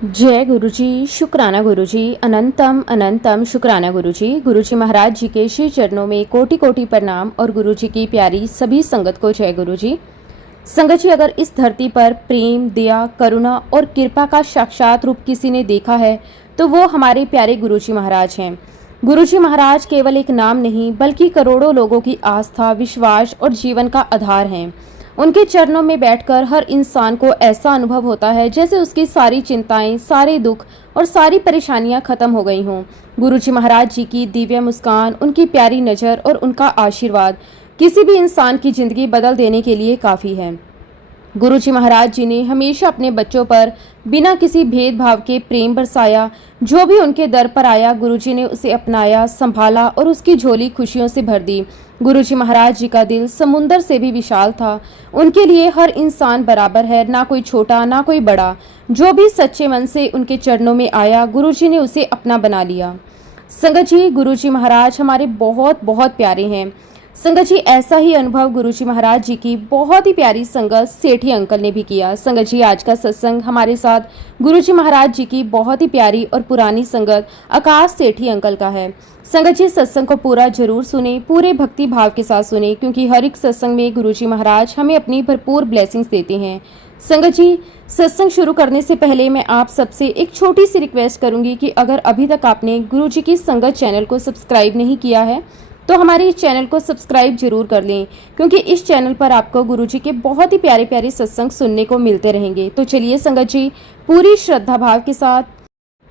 जय गुरुजी, शुक्राना गुरुजी, अनंतम अनंतम शुक्राना गुरुजी। गुरुजी महाराज जी के श्री चरणों में कोटि कोटि प्रणाम और गुरुजी की प्यारी सभी संगत को जय गुरुजी। संगत जी, अगर इस धरती पर प्रेम, दया, करुणा और कृपा का साक्षात रूप किसी ने देखा है तो वो हमारे प्यारे गुरुजी महाराज हैं। गुरुजी महाराज केवल एक नाम नहीं बल्कि करोड़ों लोगों की आस्था, विश्वास और जीवन का आधार हैं। उनके चरणों में बैठकर हर इंसान को ऐसा अनुभव होता है जैसे उसकी सारी चिंताएं, सारे दुख और सारी परेशानियां खत्म हो गई हों। गुरुजी महाराज जी की दिव्य मुस्कान, उनकी प्यारी नज़र और उनका आशीर्वाद किसी भी इंसान की जिंदगी बदल देने के लिए काफ़ी है। गुरुजी महाराज जी ने हमेशा अपने बच्चों पर बिना किसी भेदभाव के प्रेम बरसाया। जो भी उनके दर पर आया, गुरुजी ने उसे अपनाया, संभाला और उसकी झोली खुशियों से भर दी। गुरुजी महाराज जी का दिल समुंदर से भी विशाल था। उनके लिए हर इंसान बराबर है, ना कोई छोटा ना कोई बड़ा। जो भी सच्चे मन से उनके चरणों में आया, गुरुजी ने उसे अपना बना लिया। संगत जी, गुरुजी महाराज हमारे बहुत बहुत प्यारे हैं। संगत जी, ऐसा ही अनुभव गुरुजी महाराज जी की बहुत ही प्यारी संगत सेठी अंकल ने भी किया। संगत जी, आज का सत्संग हमारे साथ गुरुजी महाराज जी की बहुत ही प्यारी और पुरानी संगत आकाश सेठी अंकल का है। संगत जी, सत्संग को पूरा जरूर सुने, पूरे भक्ति भाव के साथ सुने, क्योंकि हर एक सत्संग में गुरुजी महाराज हमें अपनी भरपूर ब्लेसिंग्स देते हैं। संगत जी, सत्संग शुरू करने से पहले मैं आप सबसे एक छोटी सी रिक्वेस्ट करूंगी कि अगर अभी तक आपने गुरुजी की संगत चैनल को सब्सक्राइब नहीं किया है तो हमारे इस चैनल को सब्सक्राइब जरूर कर लें, क्योंकि इस चैनल पर आपको गुरुजी के बहुत ही प्यारे प्यारे सत्संग सुनने को मिलते रहेंगे। तो चलिए संगत जी, पूरी श्रद्धा भाव के साथ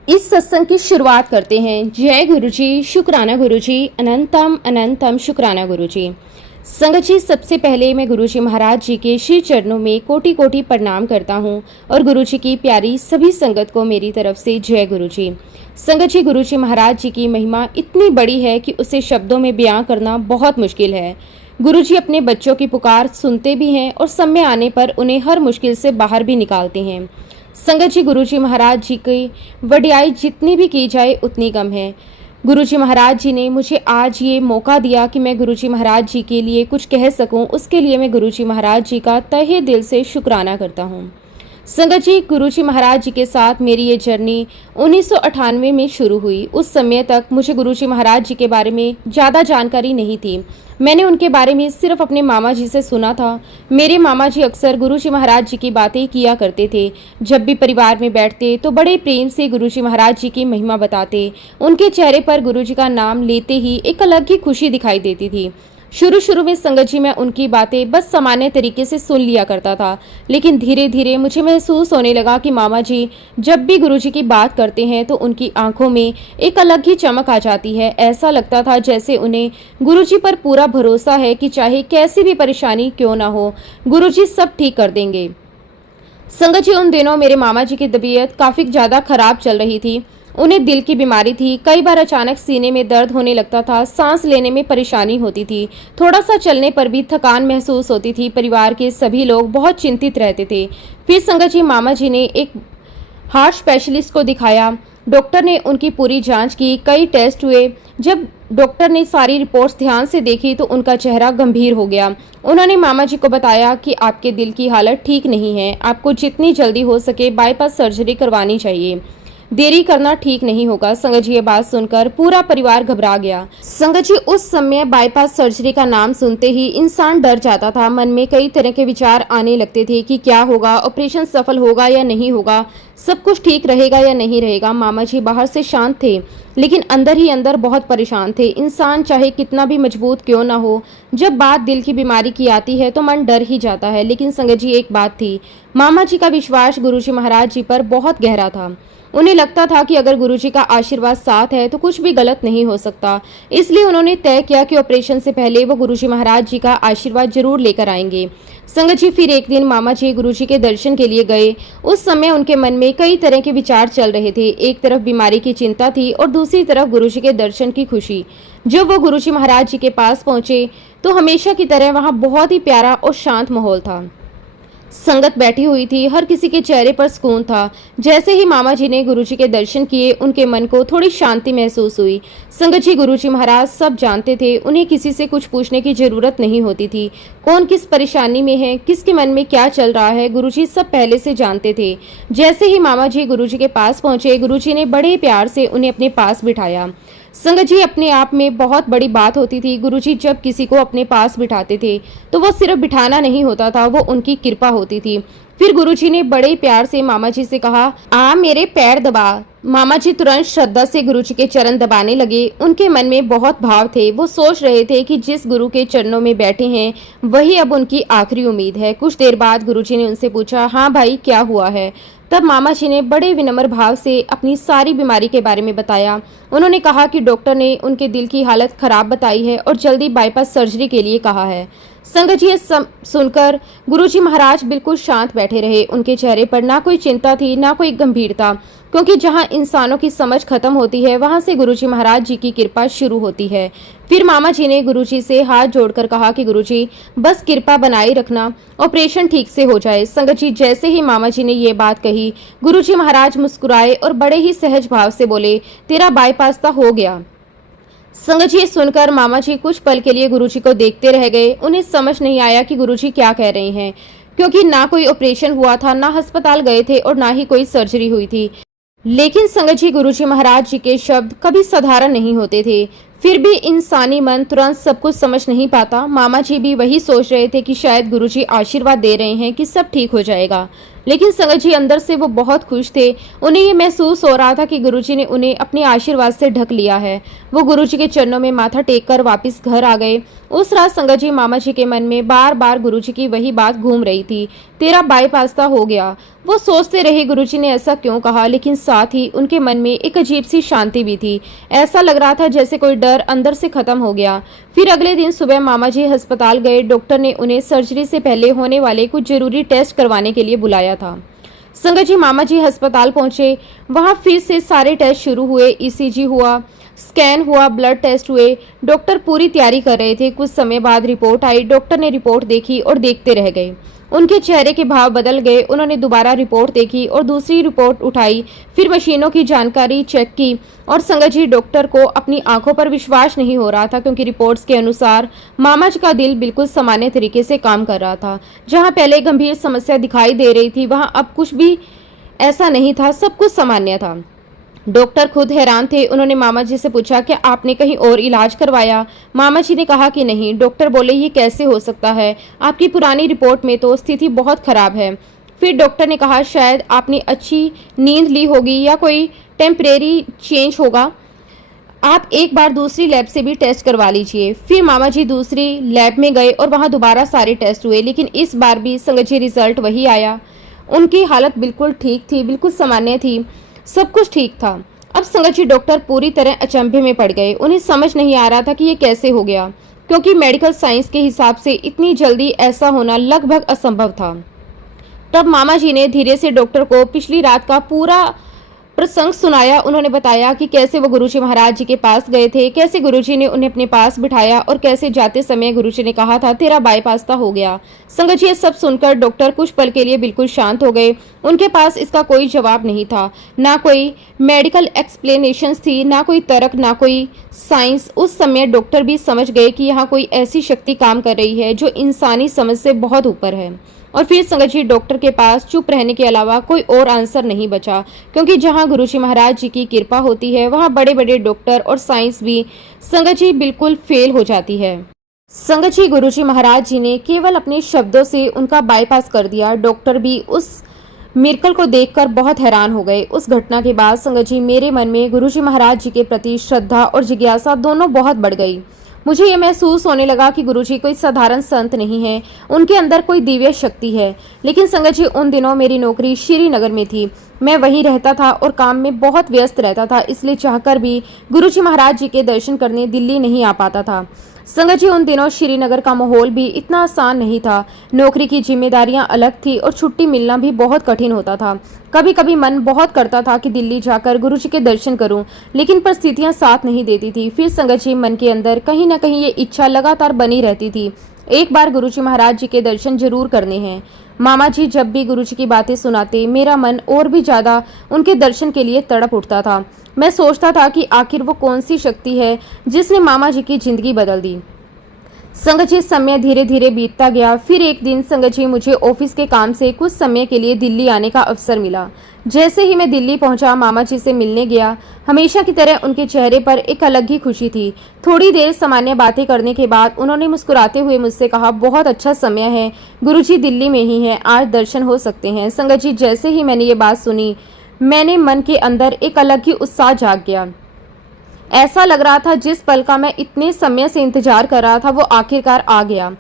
इस सत्संग की शुरुआत करते हैं। जय गुरुजी, शुक्राना गुरुजी, अनंतम अनंतम शुक्राना गुरुजी। संगत जी, सबसे पहले मैं गुरुजी महाराज जी के श्री चरणों में कोटि कोटि प्रणाम करता हूँ और गुरुजी की प्यारी सभी संगत को मेरी तरफ से जय गुरुजी। संगत जी, गुरुजी महाराज जी की महिमा इतनी बड़ी है कि उसे शब्दों में बयां करना बहुत मुश्किल है। गुरुजी अपने बच्चों की पुकार सुनते भी हैं और समय आने पर उन्हें हर मुश्किल से बाहर भी निकालते हैं। संगत जी, गुरुजी महाराज जी की वडियाई जितनी भी की जाए उतनी कम है। गुरुजी महाराज जी ने मुझे आज ये मौका दिया कि मैं गुरुजी महाराज जी के लिए कुछ कह सकूं, उसके लिए मैं गुरुजी महाराज जी का तहे दिल से शुक्राना करता हूं। संगत जी, गुरुजी महाराज जी के साथ मेरी ये जर्नी 1998 में शुरू हुई। उस समय तक मुझे गुरुजी महाराज जी के बारे में ज़्यादा जानकारी नहीं थी। मैंने उनके बारे में सिर्फ अपने मामा जी से सुना था। मेरे मामा जी अक्सर गुरुजी महाराज जी की बातें किया करते थे। जब भी परिवार में बैठते तो बड़े प्रेम से गुरुजी महाराज जी की महिमा बताते। उनके चेहरे पर गुरुजी का नाम लेते ही एक अलग ही खुशी दिखाई देती थी। शुरू शुरू में संगत जी मैं उनकी बातें बस सामान्य तरीके से सुन लिया करता था, लेकिन धीरे धीरे मुझे महसूस होने लगा कि मामा जी जब भी गुरुजी की बात करते हैं तो उनकी आंखों में एक अलग ही चमक आ जाती है। ऐसा लगता था जैसे उन्हें गुरुजी पर पूरा भरोसा है कि चाहे कैसी भी परेशानी क्यों ना हो, गुरुजी सब ठीक कर देंगे। संगत जी, उन दिनों मेरे मामा जी की तबीयत काफ़ी ज़्यादा खराब चल रही थी। उन्हें दिल की बीमारी थी। कई बार अचानक सीने में दर्द होने लगता था, सांस लेने में परेशानी होती थी, थोड़ा सा चलने पर भी थकान महसूस होती थी। परिवार के सभी लोग बहुत चिंतित रहते थे। फिर संगत जी, मामा जी ने एक हार्ट स्पेशलिस्ट को दिखाया। डॉक्टर ने उनकी पूरी जांच की, कई टेस्ट हुए। जब डॉक्टर ने सारी रिपोर्ट्स ध्यान से देखी तो उनका चेहरा गंभीर हो गया। उन्होंने मामा जी को बताया कि आपके दिल की हालत ठीक नहीं है, आपको जितनी जल्दी हो सके बाईपास सर्जरी करवानी चाहिए, देरी करना ठीक नहीं होगा। संगत जी, ये बात सुनकर पूरा परिवार घबरा गया। संगत जी, उस समय बाईपास सर्जरी का नाम सुनते ही इंसान डर जाता था। मन में कई तरह के विचार आने लगते थे कि क्या होगा, ऑपरेशन सफल होगा या नहीं होगा, सब कुछ ठीक रहेगा या नहीं रहेगा। मामा जी बाहर से शांत थे, लेकिन अंदर ही अंदर बहुत परेशान थे। इंसान चाहे कितना भी मजबूत क्यों ना हो, जब बात दिल की बीमारी की आती है तो मन डर ही जाता है। लेकिन संगत जी, एक बात थी, मामा जी का विश्वास गुरुजी महाराज जी पर बहुत गहरा था। उन्हें लगता था कि अगर गुरुजी का आशीर्वाद साथ है तो कुछ भी गलत नहीं हो सकता। इसलिए उन्होंने तय किया कि ऑपरेशन से पहले वो गुरुजी महाराज जी का आशीर्वाद जरूर लेकर आएंगे। संगत जी, फिर एक दिन मामा जी गुरुजी के दर्शन के लिए गए। उस समय उनके मन में कई तरह के विचार चल रहे थे। एक तरफ बीमारी की चिंता थी और दूसरी तरफ गुरुजी के दर्शन की खुशी। जब वो गुरुजी महाराज जी के पास पहुंचे तो हमेशा की तरह वहां बहुत ही प्यारा और शांत माहौल था। संगत बैठी हुई थी, हर किसी के चेहरे पर सुकून था। जैसे ही मामा जी ने गुरुजी के दर्शन किए, उनके मन को थोड़ी शांति महसूस हुई। संगत जी गुरुजी महाराज सब जानते थे, उन्हें किसी से कुछ पूछने की जरूरत नहीं होती थी। कौन किस परेशानी में है, किसके मन में क्या चल रहा है, गुरुजी सब पहले से जानते थे। जैसे ही मामा जी गुरुजी के पास पहुंचे, गुरुजी ने बड़े प्यार से उन्हें अपने पास बिठाया। संगत जी अपने आप में बहुत बड़ी बात होती थी। गुरुजी जब किसी को अपने पास बिठाते थे तो वो सिर्फ बिठाना नहीं होता था, वो उनकी कृपा होती थी। फिर गुरुजी ने बड़े प्यार से मामा जी से कहा, आ मेरे पैर दबा। मामा जी तुरंत श्रद्धा से गुरुजी के चरण दबाने लगे। उनके मन में बहुत भाव थे। वो सोच रहे थे कि जिस गुरु के चरणों में बैठे हैं वही अब उनकी आखिरी उम्मीद है। कुछ देर बाद गुरुजी ने उनसे पूछा, हाँ भाई क्या हुआ है? तब मामा जी ने बड़े विनम्र भाव से अपनी सारी बीमारी के बारे में बताया। उन्होंने कहा कि डॉक्टर ने उनके दिल की हालत खराब बताई है और जल्दी बाईपास सर्जरी के लिए कहा है। संगत जी सुनकर गुरुजी महाराज बिल्कुल शांत बैठे रहे। उनके चेहरे पर ना कोई चिंता थी, ना कोई गंभीरता, क्योंकि जहां इंसानों की समझ खत्म होती है वहां से गुरुजी महाराज जी की कृपा शुरू होती है। फिर मामा जी ने गुरुजी से हाथ जोड़कर कहा कि गुरुजी बस कृपा बनाए रखना, ऑपरेशन ठीक से हो जाए। संगत जी जैसे ही मामा जी ने ये बात कही, गुरुजी महाराज मुस्कुराए और बड़े ही सहज भाव से बोले, तेरा बाईपास तो हो गया। संगत जी सुनकर मामा जी कुछ पल के लिए गुरुजी को देखते रह गए। उन्हें समझ नहीं आया कि गुरुजी क्या कह रहे हैं, क्योंकि ना कोई ऑपरेशन हुआ था, ना अस्पताल गए थे और ना ही कोई सर्जरी हुई थी। लेकिन संगत जी गुरुजी महाराज जी के शब्द कभी साधारण नहीं होते थे। फिर भी इंसानी मन तुरंत सब कुछ समझ नहीं पाता। मामा जी भी वही सोच रहे थे कि शायद गुरुजी आशीर्वाद दे रहे हैं कि सब ठीक हो जाएगा। लेकिन संगत जी अंदर से वो बहुत खुश थे। उन्हें ये महसूस हो रहा था कि गुरुजी ने उन्हें अपने आशीर्वाद से ढक लिया है। वो गुरुजी के चरणों में माथा टेक कर वापिस घर आ गए। उस रात संगत जी मामा जी के मन में बार बार गुरुजी की वही बात घूम रही थी, तेरा बाईपास हो गया। वो सोचते रहे गुरुजी ने ऐसा क्यों कहा, लेकिन साथ ही उनके मन में एक अजीब सी शांति भी थी। ऐसा लग रहा था जैसे कोई डर अंदर से खत्म हो गया। फिर अगले दिन सुबह मामा जी अस्पताल गए। डॉक्टर ने उन्हें सर्जरी से पहले होने वाले कुछ जरूरी टेस्ट करवाने के लिए बुलाया था। संगत जी मामा जी अस्पताल पहुंचे। वहां फिर से सारे टेस्ट शुरू हुए। ईसीजी हुआ, स्कैन हुआ, ब्लड टेस्ट हुए। डॉक्टर पूरी तैयारी कर रहे थे। कुछ समय बाद रिपोर्ट आई। डॉक्टर ने रिपोर्ट देखी और देखते रह गए। उनके चेहरे के भाव बदल गए। उन्होंने दोबारा रिपोर्ट देखी और दूसरी रिपोर्ट उठाई। फिर मशीनों की जानकारी चेक की और संगत जी डॉक्टर को अपनी आंखों पर विश्वास नहीं हो रहा था, क्योंकि रिपोर्ट्स के अनुसार मामा जी का दिल बिल्कुल सामान्य तरीके से काम कर रहा था। जहां पहले गंभीर समस्या दिखाई दे रही थी, वहां अब कुछ भी ऐसा नहीं था, सब कुछ सामान्य था। डॉक्टर खुद हैरान थे। उन्होंने मामा जी से पूछा, क्या आपने कहीं और इलाज करवाया? मामा जी ने कहा कि नहीं। डॉक्टर बोले, ये कैसे हो सकता है, आपकी पुरानी रिपोर्ट में तो स्थिति बहुत खराब है। फिर डॉक्टर ने कहा, शायद आपने अच्छी नींद ली होगी या कोई टेम्परेरी चेंज होगा, आप एक बार दूसरी लैब से भी टेस्ट करवा लीजिए। फिर मामा जी दूसरी लैब में गए और वहां दोबारा सारे टेस्ट हुए, लेकिन इस बार भी संगत जी रिजल्ट वही आया। उनकी हालत बिल्कुल ठीक थी, बिल्कुल सामान्य थी, सब कुछ ठीक था। अब संगत जी डॉक्टर पूरी तरह अचंभे में पड़ गए। उन्हें समझ नहीं आ रहा था कि ये कैसे हो गया, क्योंकि मेडिकल साइंस के हिसाब से इतनी जल्दी ऐसा होना लगभग असंभव था। तब मामा जी ने धीरे से डॉक्टर को पिछली रात का पूरा प्रसंग सुनाया। उन्होंने बताया कि कैसे वो गुरुजी महाराज जी के पास गए थे, कैसे गुरुजी ने उन्हें अपने पास बिठाया और कैसे जाते समय गुरुजी ने कहा था, तेरा बाईपास हो गया। संगत जी ये सब सुनकर डॉक्टर कुछ पल के लिए बिल्कुल शांत हो गए। उनके पास इसका कोई जवाब नहीं था, ना कोई मेडिकल एक्सप्लेनेशंस थी, ना कोई तर्क, ना कोई साइंस। उस समय डॉक्टर भी समझ गए कि यहाँ कोई ऐसी शक्ति काम कर रही है जो इंसानी समझ से बहुत ऊपर है। और फिर संगत जी डॉक्टर के पास चुप रहने के अलावा कोई और आंसर नहीं बचा, क्योंकि जहां गुरुजी महाराज जी की कृपा होती है वहां बड़े बड़े डॉक्टर और साइंस भी संगत जी बिल्कुल फेल हो जाती है। संगत जी गुरुजी महाराज जी ने केवल अपने शब्दों से उनका बाईपास कर दिया। डॉक्टर भी उस मिरेकल को देखकर बहुत हैरान हो गए। उस घटना के बाद संगत जी मेरे मन में गुरुजी महाराज जी के प्रति श्रद्धा और जिज्ञासा दोनों बहुत बढ़ गई। मुझे ये महसूस होने लगा कि गुरुजी कोई साधारण संत नहीं है, उनके अंदर कोई दिव्य शक्ति है। लेकिन संगत जी उन दिनों मेरी नौकरी श्रीनगर में थी। मैं वहीं रहता था और काम में बहुत व्यस्त रहता था, इसलिए चाहकर भी गुरुजी महाराज जी के दर्शन करने दिल्ली नहीं आ पाता था। संगत जी उन दिनों श्रीनगर का माहौल भी इतना आसान नहीं था। नौकरी की जिम्मेदारियां अलग थी और छुट्टी मिलना भी बहुत कठिन होता था। कभी कभी मन बहुत करता था कि दिल्ली जाकर गुरुजी के दर्शन करूं, लेकिन परिस्थितियां साथ नहीं देती थी। फिर संगत जी मन के अंदर कहीं ना कहीं ये इच्छा लगातार बनी रहती थी, एक बार गुरुजी महाराज जी के दर्शन जरूर करने हैं। मामा जी जब भी गुरुजी की बातें सुनाते मेरा मन और भी ज़्यादा उनके दर्शन के लिए तड़प उठता था। मैं सोचता था कि आखिर वो कौन सी शक्ति है जिसने मामा जी की जिंदगी बदल दी। संगत जी समय धीरे धीरे बीतता गया। फिर एक दिन संगत जी मुझे ऑफिस के काम से कुछ समय के लिए दिल्ली आने का अवसर मिला। जैसे ही मैं दिल्ली पहुंचा मामा जी से मिलने गया। हमेशा की तरह उनके चेहरे पर एक अलग ही खुशी थी। थोड़ी देर सामान्य बातें करने के बाद उन्होंने मुस्कुराते हुए मुझसे कहा, बहुत अच्छा समय है, गुरुजी दिल्ली में ही हैं, आज दर्शन हो सकते हैं। संगत जी जैसे ही मैंने ये बात सुनी मैंने मन के अंदर एक अलग ही उत्साह जाग गया। ऐसा लग रहा था जिस पल का मैं इतने समय से इंतजार कर रहा था वो आखिरकार आ गया।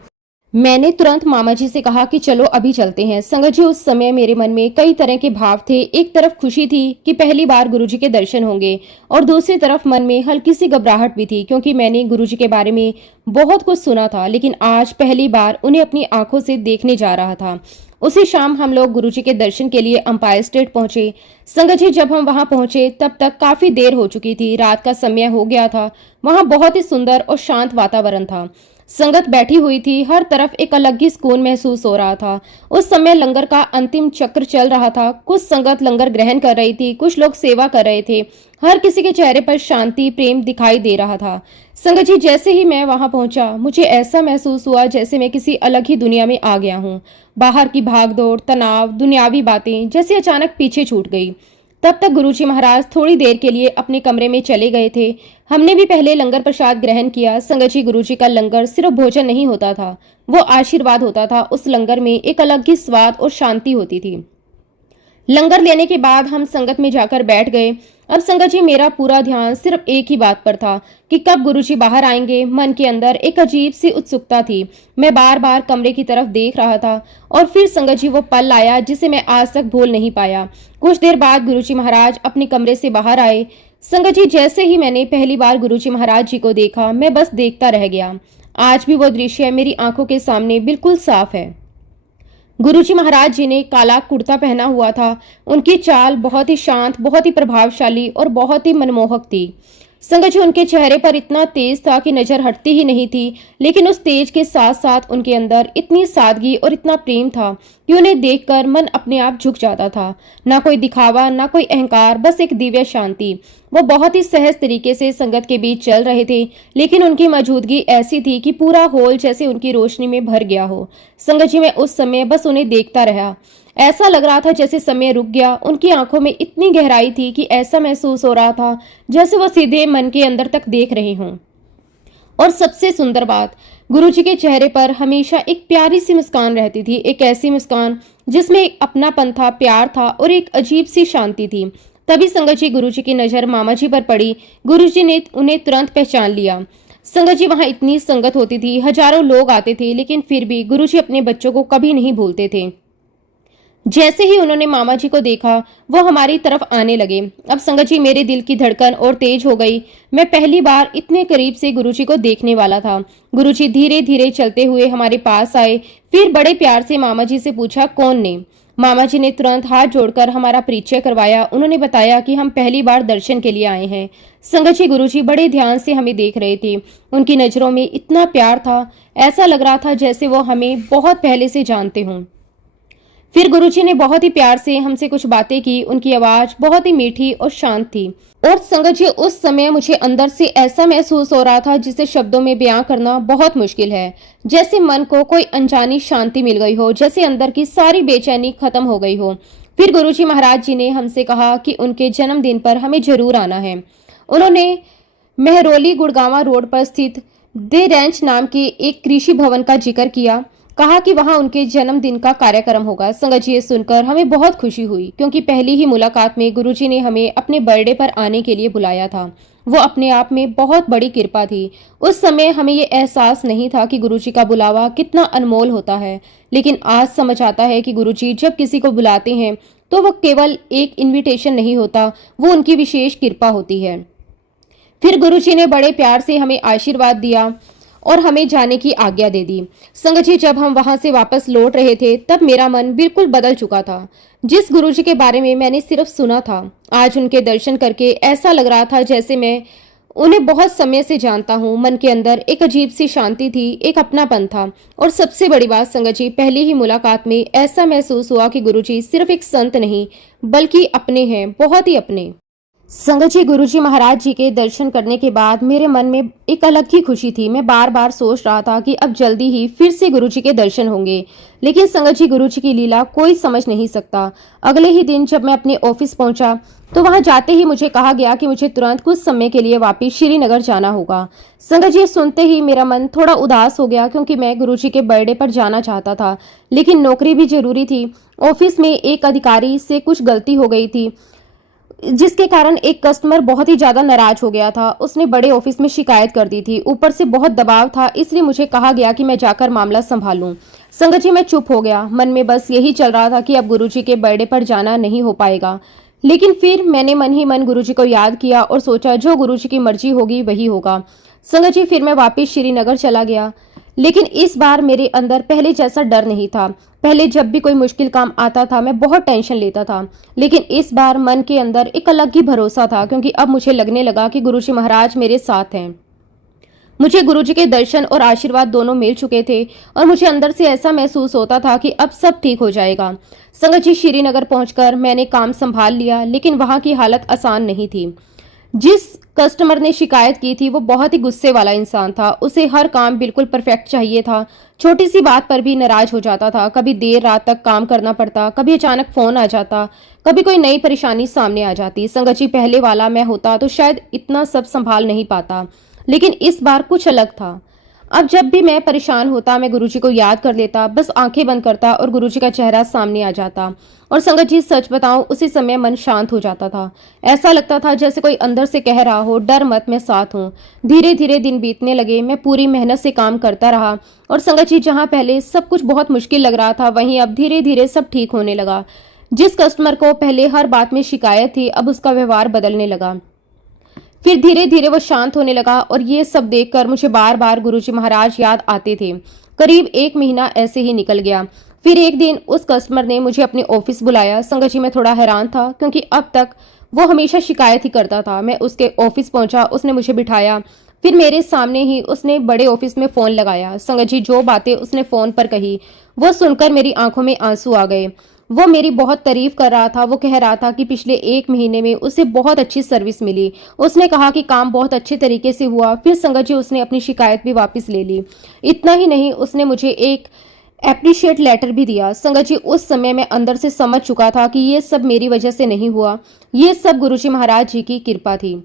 मैंने तुरंत मामा जी से कहा कि चलो अभी चलते हैं। संगत जी उस समय मेरे मन में कई तरह के भाव थे। एक तरफ खुशी थी कि पहली बार गुरुजी के दर्शन होंगे और दूसरी तरफ मन में हल्की सी घबराहट भी थी, क्योंकि मैंने गुरुजी के बारे में बहुत कुछ सुना था लेकिन आज पहली बार उन्हें अपनी आंखों से देखने जा रहा था। उसी शाम हम लोग गुरुजी के दर्शन के लिए अंपायर स्टेट पहुंचे। संगत जी जब हम वहां पहुंचे तब तक काफी देर हो चुकी थी, रात का समय हो गया था। वहां बहुत ही सुंदर और शांत वातावरण था। संगत बैठी हुई थी, हर तरफ एक अलग ही सुकून महसूस हो रहा था। उस समय लंगर का अंतिम चक्र चल रहा था। कुछ संगत लंगर ग्रहण कर रही थी, कुछ लोग सेवा कर रहे थे। हर किसी के चेहरे पर शांति प्रेम दिखाई दे रहा था। संगत जी जैसे ही मैं वहां पहुंचा मुझे ऐसा महसूस हुआ जैसे मैं किसी अलग ही दुनिया में आ गया हूं। बाहर की भागदौड़ तनाव दुनियावी बातें जैसे अचानक पीछे छूट गई। तब तक गुरुजी महाराज थोड़ी देर के लिए अपने कमरे में चले गए थे। हमने भी पहले लंगर प्रसाद ग्रहण किया। संगत जी गुरुजी का लंगर सिर्फ भोजन नहीं होता था, वो आशीर्वाद होता था। उस लंगर में एक अलग ही स्वाद और शांति होती थी। लंगर लेने के बाद हम संगत में जाकर बैठ गए। अब संगत जी मेरा पूरा ध्यान सिर्फ एक ही बात पर था कि कब गुरुजी बाहर आएंगे। मन के अंदर एक अजीब सी उत्सुकता थी। मैं बार बार कमरे की तरफ देख रहा था और फिर संगत जी वो पल आया जिसे मैं आज तक भूल नहीं पाया। कुछ देर बाद गुरुजी महाराज अपने कमरे से बाहर आए। संगत जी जैसे ही मैंने पहली बार गुरुजी महाराज जी को देखा मैं बस देखता रह गया। आज भी वो दृश्य मेरी आंखों के सामने बिल्कुल साफ है। गुरुजी महाराज जी ने काला कुर्ता पहना हुआ था। उनकी चाल बहुत ही शांत, बहुत ही प्रभावशाली और बहुत ही मनमोहक थी। संगत जी उनके चेहरे पर इतना तेज था कि नजर हटती ही नहीं थी, लेकिन उस तेज के साथ साथ उनके अंदर इतनी सादगी और इतना प्रेम था कि उन्हें देखकर मन अपने आप झुक जाता था। ना कोई दिखावा ना कोई अहंकार, बस एक दिव्य शांति। वो बहुत ही सहज तरीके से संगत के बीच चल रहे थे, लेकिन उनकी मौजूदगी ऐसी थी कि पूरा हॉल जैसे उनकी रोशनी में भर गया हो। संगत जी मैं उस समय बस उन्हें देखता रहा। ऐसा लग रहा था जैसे समय रुक गया। उनकी आंखों में इतनी गहराई थी कि ऐसा महसूस हो रहा था जैसे वो सीधे मन के अंदर तक देख रहे हों। और सबसे सुंदर बात, गुरुजी के चेहरे पर हमेशा एक प्यारी सी मुस्कान रहती थी। एक ऐसी मुस्कान जिसमें एक अपनापन था, प्यार था और एक अजीब सी शांति थी। तभी संगत जी गुरुजी की नजर मामा जी पर पड़ी। गुरुजी ने उन्हें तुरंत पहचान लिया। संगत जी वहां इतनी संगत होती थी, हजारों लोग आते थे, लेकिन फिर भी गुरुजी अपने बच्चों को कभी नहीं भूलते थे। जैसे ही उन्होंने मामा जी को देखा वो हमारी तरफ आने लगे। अब संगत जी मेरे दिल की धड़कन और तेज हो गई। मैं पहली बार इतने करीब से गुरुजी को देखने वाला था। गुरुजी धीरे धीरे चलते हुए हमारे पास आए, फिर बड़े प्यार से मामा जी से पूछा, कौन ने? मामा जी ने तुरंत हाथ जोड़कर हमारा परिचय करवाया। उन्होंने बताया कि हम पहली बार दर्शन के लिए आए हैं। संगत जी गुरुजी बड़े ध्यान से हमें देख रहे थे। उनकी नजरों में इतना प्यार था, ऐसा लग रहा था जैसे वो हमें बहुत पहले से जानते हों। फिर गुरुजी ने बहुत ही प्यार से हमसे कुछ बातें की। उनकी आवाज बहुत ही मीठी और शांत थी। और संगत जी उस समय मुझे अंदर से ऐसा महसूस हो रहा था जिसे शब्दों में बयां करना बहुत मुश्किल है। जैसे मन को कोई अनजानी शांति मिल गई हो, जैसे अंदर की सारी बेचैनी खत्म हो गई हो। फिर गुरुजी महाराज जी ने हमसे कहा कि उनके जन्मदिन पर हमें जरूर आना है। उन्होंने मेहरौली गुड़गांवा रोड पर स्थित दे रेंच नाम के एक कृषि भवन का जिक्र किया। कहा कि वहां उनके जन्मदिन का कार्यक्रम होगा। संगत जी ये सुनकर हमें बहुत खुशी हुई, क्योंकि पहली ही मुलाकात में गुरुजी ने हमें अपने बर्थडे पर आने के लिए बुलाया था। वो अपने आप में बहुत बड़ी कृपा थी। उस समय हमें ये एहसास नहीं था कि गुरुजी का बुलावा कितना अनमोल होता है, लेकिन आज समझ आता है कि गुरुजी जब किसी को बुलाते हैं तो वो केवल एक इन्विटेशन नहीं होता, वो उनकी विशेष कृपा होती है। फिर गुरुजी ने बड़े प्यार से हमें आशीर्वाद दिया और हमें जाने की आज्ञा दे दी। संगत जी जब हम वहां से वापस लौट रहे थे तब मेरा मन बिल्कुल बदल चुका था। जिस गुरुजी के बारे में मैंने सिर्फ सुना था, आज उनके दर्शन करके ऐसा लग रहा था जैसे मैं उन्हें बहुत समय से जानता हूँ। मन के अंदर एक अजीब सी शांति थी, एक अपनापन था। और सबसे बड़ी बात संगत जी, पहली ही मुलाकात में ऐसा महसूस हुआ कि गुरुजी सिर्फ एक संत नहीं बल्कि अपने हैं, बहुत ही अपने। संगत जी, गुरुजी महाराज जी के दर्शन करने के बाद मेरे मन में एक अलग ही खुशी थी। मैं बार बार सोच रहा था कि अब जल्दी ही फिर से गुरुजी के दर्शन होंगे। लेकिन संगत जी, गुरुजी की लीला कोई समझ नहीं सकता। अगले ही दिन जब मैं अपने ऑफिस पहुंचा तो वहां जाते ही मुझे कहा गया कि मुझे तुरंत कुछ समय के लिए वापस श्रीनगर जाना होगा। संगत जी, सुनते ही मेरा मन थोड़ा उदास हो गया, क्योंकि मैं गुरुजी के बर्थडे पर जाना चाहता था, लेकिन नौकरी भी जरूरी थी। ऑफिस में एक अधिकारी से कुछ गलती हो गई थी, जिसके कारण एक कस्टमर बहुत ही ज्यादा नाराज हो गया था। उसने बड़े ऑफिस में शिकायत कर दी थी। ऊपर से बहुत दबाव था, इसलिए मुझे कहा गया कि मैं जाकर मामला संभालूं। संगत जी, मैं चुप हो गया। मन में बस यही चल रहा था कि अब गुरुजी के बर्थडे पर जाना नहीं हो पाएगा। लेकिन फिर मैंने मन ही मन गुरुजी को याद किया और सोचा जो गुरुजी की मर्जी होगी वही होगा। संगत जी, फिर मैं वापस श्रीनगर चला गया। लेकिन इस बार मेरे अंदर पहले जैसा डर नहीं था। पहले जब भी कोई मुश्किल काम आता था मैं बहुत टेंशन लेता था, लेकिन इस बार मन के अंदर एक अलग ही भरोसा था, क्योंकि अब मुझे लगने लगा कि गुरुजी महाराज मेरे साथ हैं। मुझे गुरुजी के दर्शन और आशीर्वाद दोनों मिल चुके थे और मुझे अंदर से ऐसा महसूस होता था कि अब सब ठीक हो जाएगा। संगत जी, श्रीनगर पहुंचकर मैंने काम संभाल लिया, लेकिन वहां की हालत आसान नहीं थी। जिस कस्टमर ने शिकायत की थी वो बहुत ही गुस्से वाला इंसान था। उसे हर काम बिल्कुल परफेक्ट चाहिए था। छोटी सी बात पर भी नाराज हो जाता था। कभी देर रात तक काम करना पड़ता, कभी अचानक फोन आ जाता, कभी कोई नई परेशानी सामने आ जाती। संगत जी, पहले वाला मैं होता तो शायद इतना सब संभाल नहीं पाता, लेकिन इस बार कुछ अलग था। अब जब भी मैं परेशान होता मैं गुरुजी को याद कर लेता, बस आंखें बंद करता और गुरुजी का चेहरा सामने आ जाता। और संगत जी, सच बताऊं, उसी समय मन शांत हो जाता था। ऐसा लगता था जैसे कोई अंदर से कह रहा हो, डर मत, मैं साथ हूँ। धीरे धीरे दिन बीतने लगे। मैं पूरी मेहनत से काम करता रहा। और संगत जी, जहाँ पहले सब कुछ बहुत मुश्किल लग रहा था, वहीं अब धीरे धीरे सब ठीक होने लगा। जिस कस्टमर को पहले हर बात में शिकायत थी, अब उसका व्यवहार बदलने लगा। फिर धीरे धीरे वो शांत होने लगा। और ये सब देखकर मुझे बार बार गुरुजी महाराज याद आते थे। करीब 1 महीना ऐसे ही निकल गया। फिर एक दिन उस कस्टमर ने मुझे अपने ऑफिस बुलाया। संगत जी, मैं थोड़ा हैरान था, क्योंकि अब तक वो हमेशा शिकायत ही करता था। मैं उसके ऑफिस पहुंचा, उसने मुझे बिठाया। फिर मेरे सामने ही उसने बड़े ऑफिस में फोन लगाया। संगत जी, जो बातें उसने फोन पर कही वो सुनकर मेरी आंखों में आंसू आ गए। वो मेरी बहुत तारीफ कर रहा था। वो कह रहा था कि पिछले 1 महीने में उसे बहुत अच्छी सर्विस मिली। उसने कहा कि काम बहुत अच्छे तरीके से हुआ। फिर संगत जी, उसने अपनी शिकायत भी वापस ले ली। इतना ही नहीं, उसने मुझे एक एप्रिशिएट लेटर भी दिया। संगत जी, उस समय मैं अंदर से समझ चुका था कि ये सब मेरी वजह से नहीं हुआ, ये सब गुरुजी महाराज जी की कृपा थी।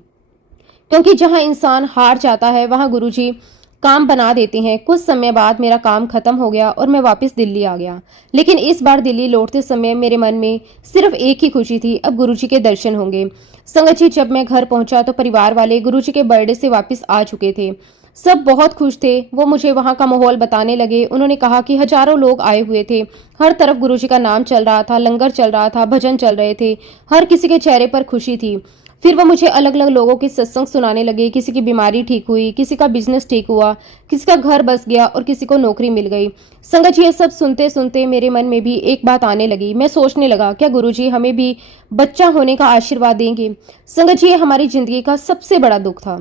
क्योंकि जहां इंसान हार जाता है वहां गुरुजी काम बना देते हैं। कुछ समय बाद मेरा काम खत्म हो गया और मैं वापस दिल्ली आ गया। लेकिन इस बार दिल्ली लौटते समय मेरे मन में सिर्फ एक ही खुशी थी, अब गुरुजी के दर्शन होंगे। संगत जी, जब मैं घर पहुंचा तो परिवार वाले गुरुजी के बर्थडे से वापस आ चुके थे। सब बहुत खुश थे। वो मुझे वहां का माहौल बताने लगे। उन्होंने कहा कि हजारों लोग आए हुए थे। हर तरफ गुरुजी का नाम चल रहा था, लंगर चल रहा था, भजन चल रहे थे। हर किसी के चेहरे पर खुशी थी। फिर वो मुझे अलग अलग लोगों के सत्संग सुनाने लगे। किसी की बीमारी ठीक हुई, किसी का बिजनेस ठीक हुआ, किसी का घर बस गया और किसी को नौकरी मिल गई। संगत जी, ये सब सुनते सुनते मेरे मन में भी एक बात आने लगी। मैं सोचने लगा, क्या गुरुजी हमें भी बच्चा होने का आशीर्वाद देंगे? संगत जी, ये हमारी जिंदगी का सबसे बड़ा दुख था।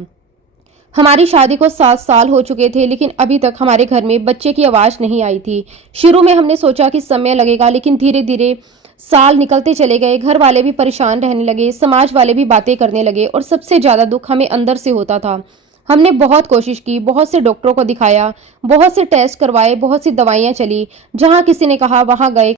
हमारी शादी को 7 साल हो चुके थे, लेकिन अभी तक हमारे घर में बच्चे की आवाज नहीं आई थी। शुरू में हमने सोचा कि समय लगेगा, लेकिन धीरे धीरे साल निकलते चले गए। घर वाले भी परेशान रहने लगे, समाज वाले भी बातें करने लगे, और सबसे ज्यादा दुख हमें अंदर से होता था। हमने बहुत कोशिश की, बहुत से डॉक्टरों को दिखाया, बहुत से टेस्ट करवाए, बहुत सी दवाइयां चली। जहां किसी ने कहा वहां गए,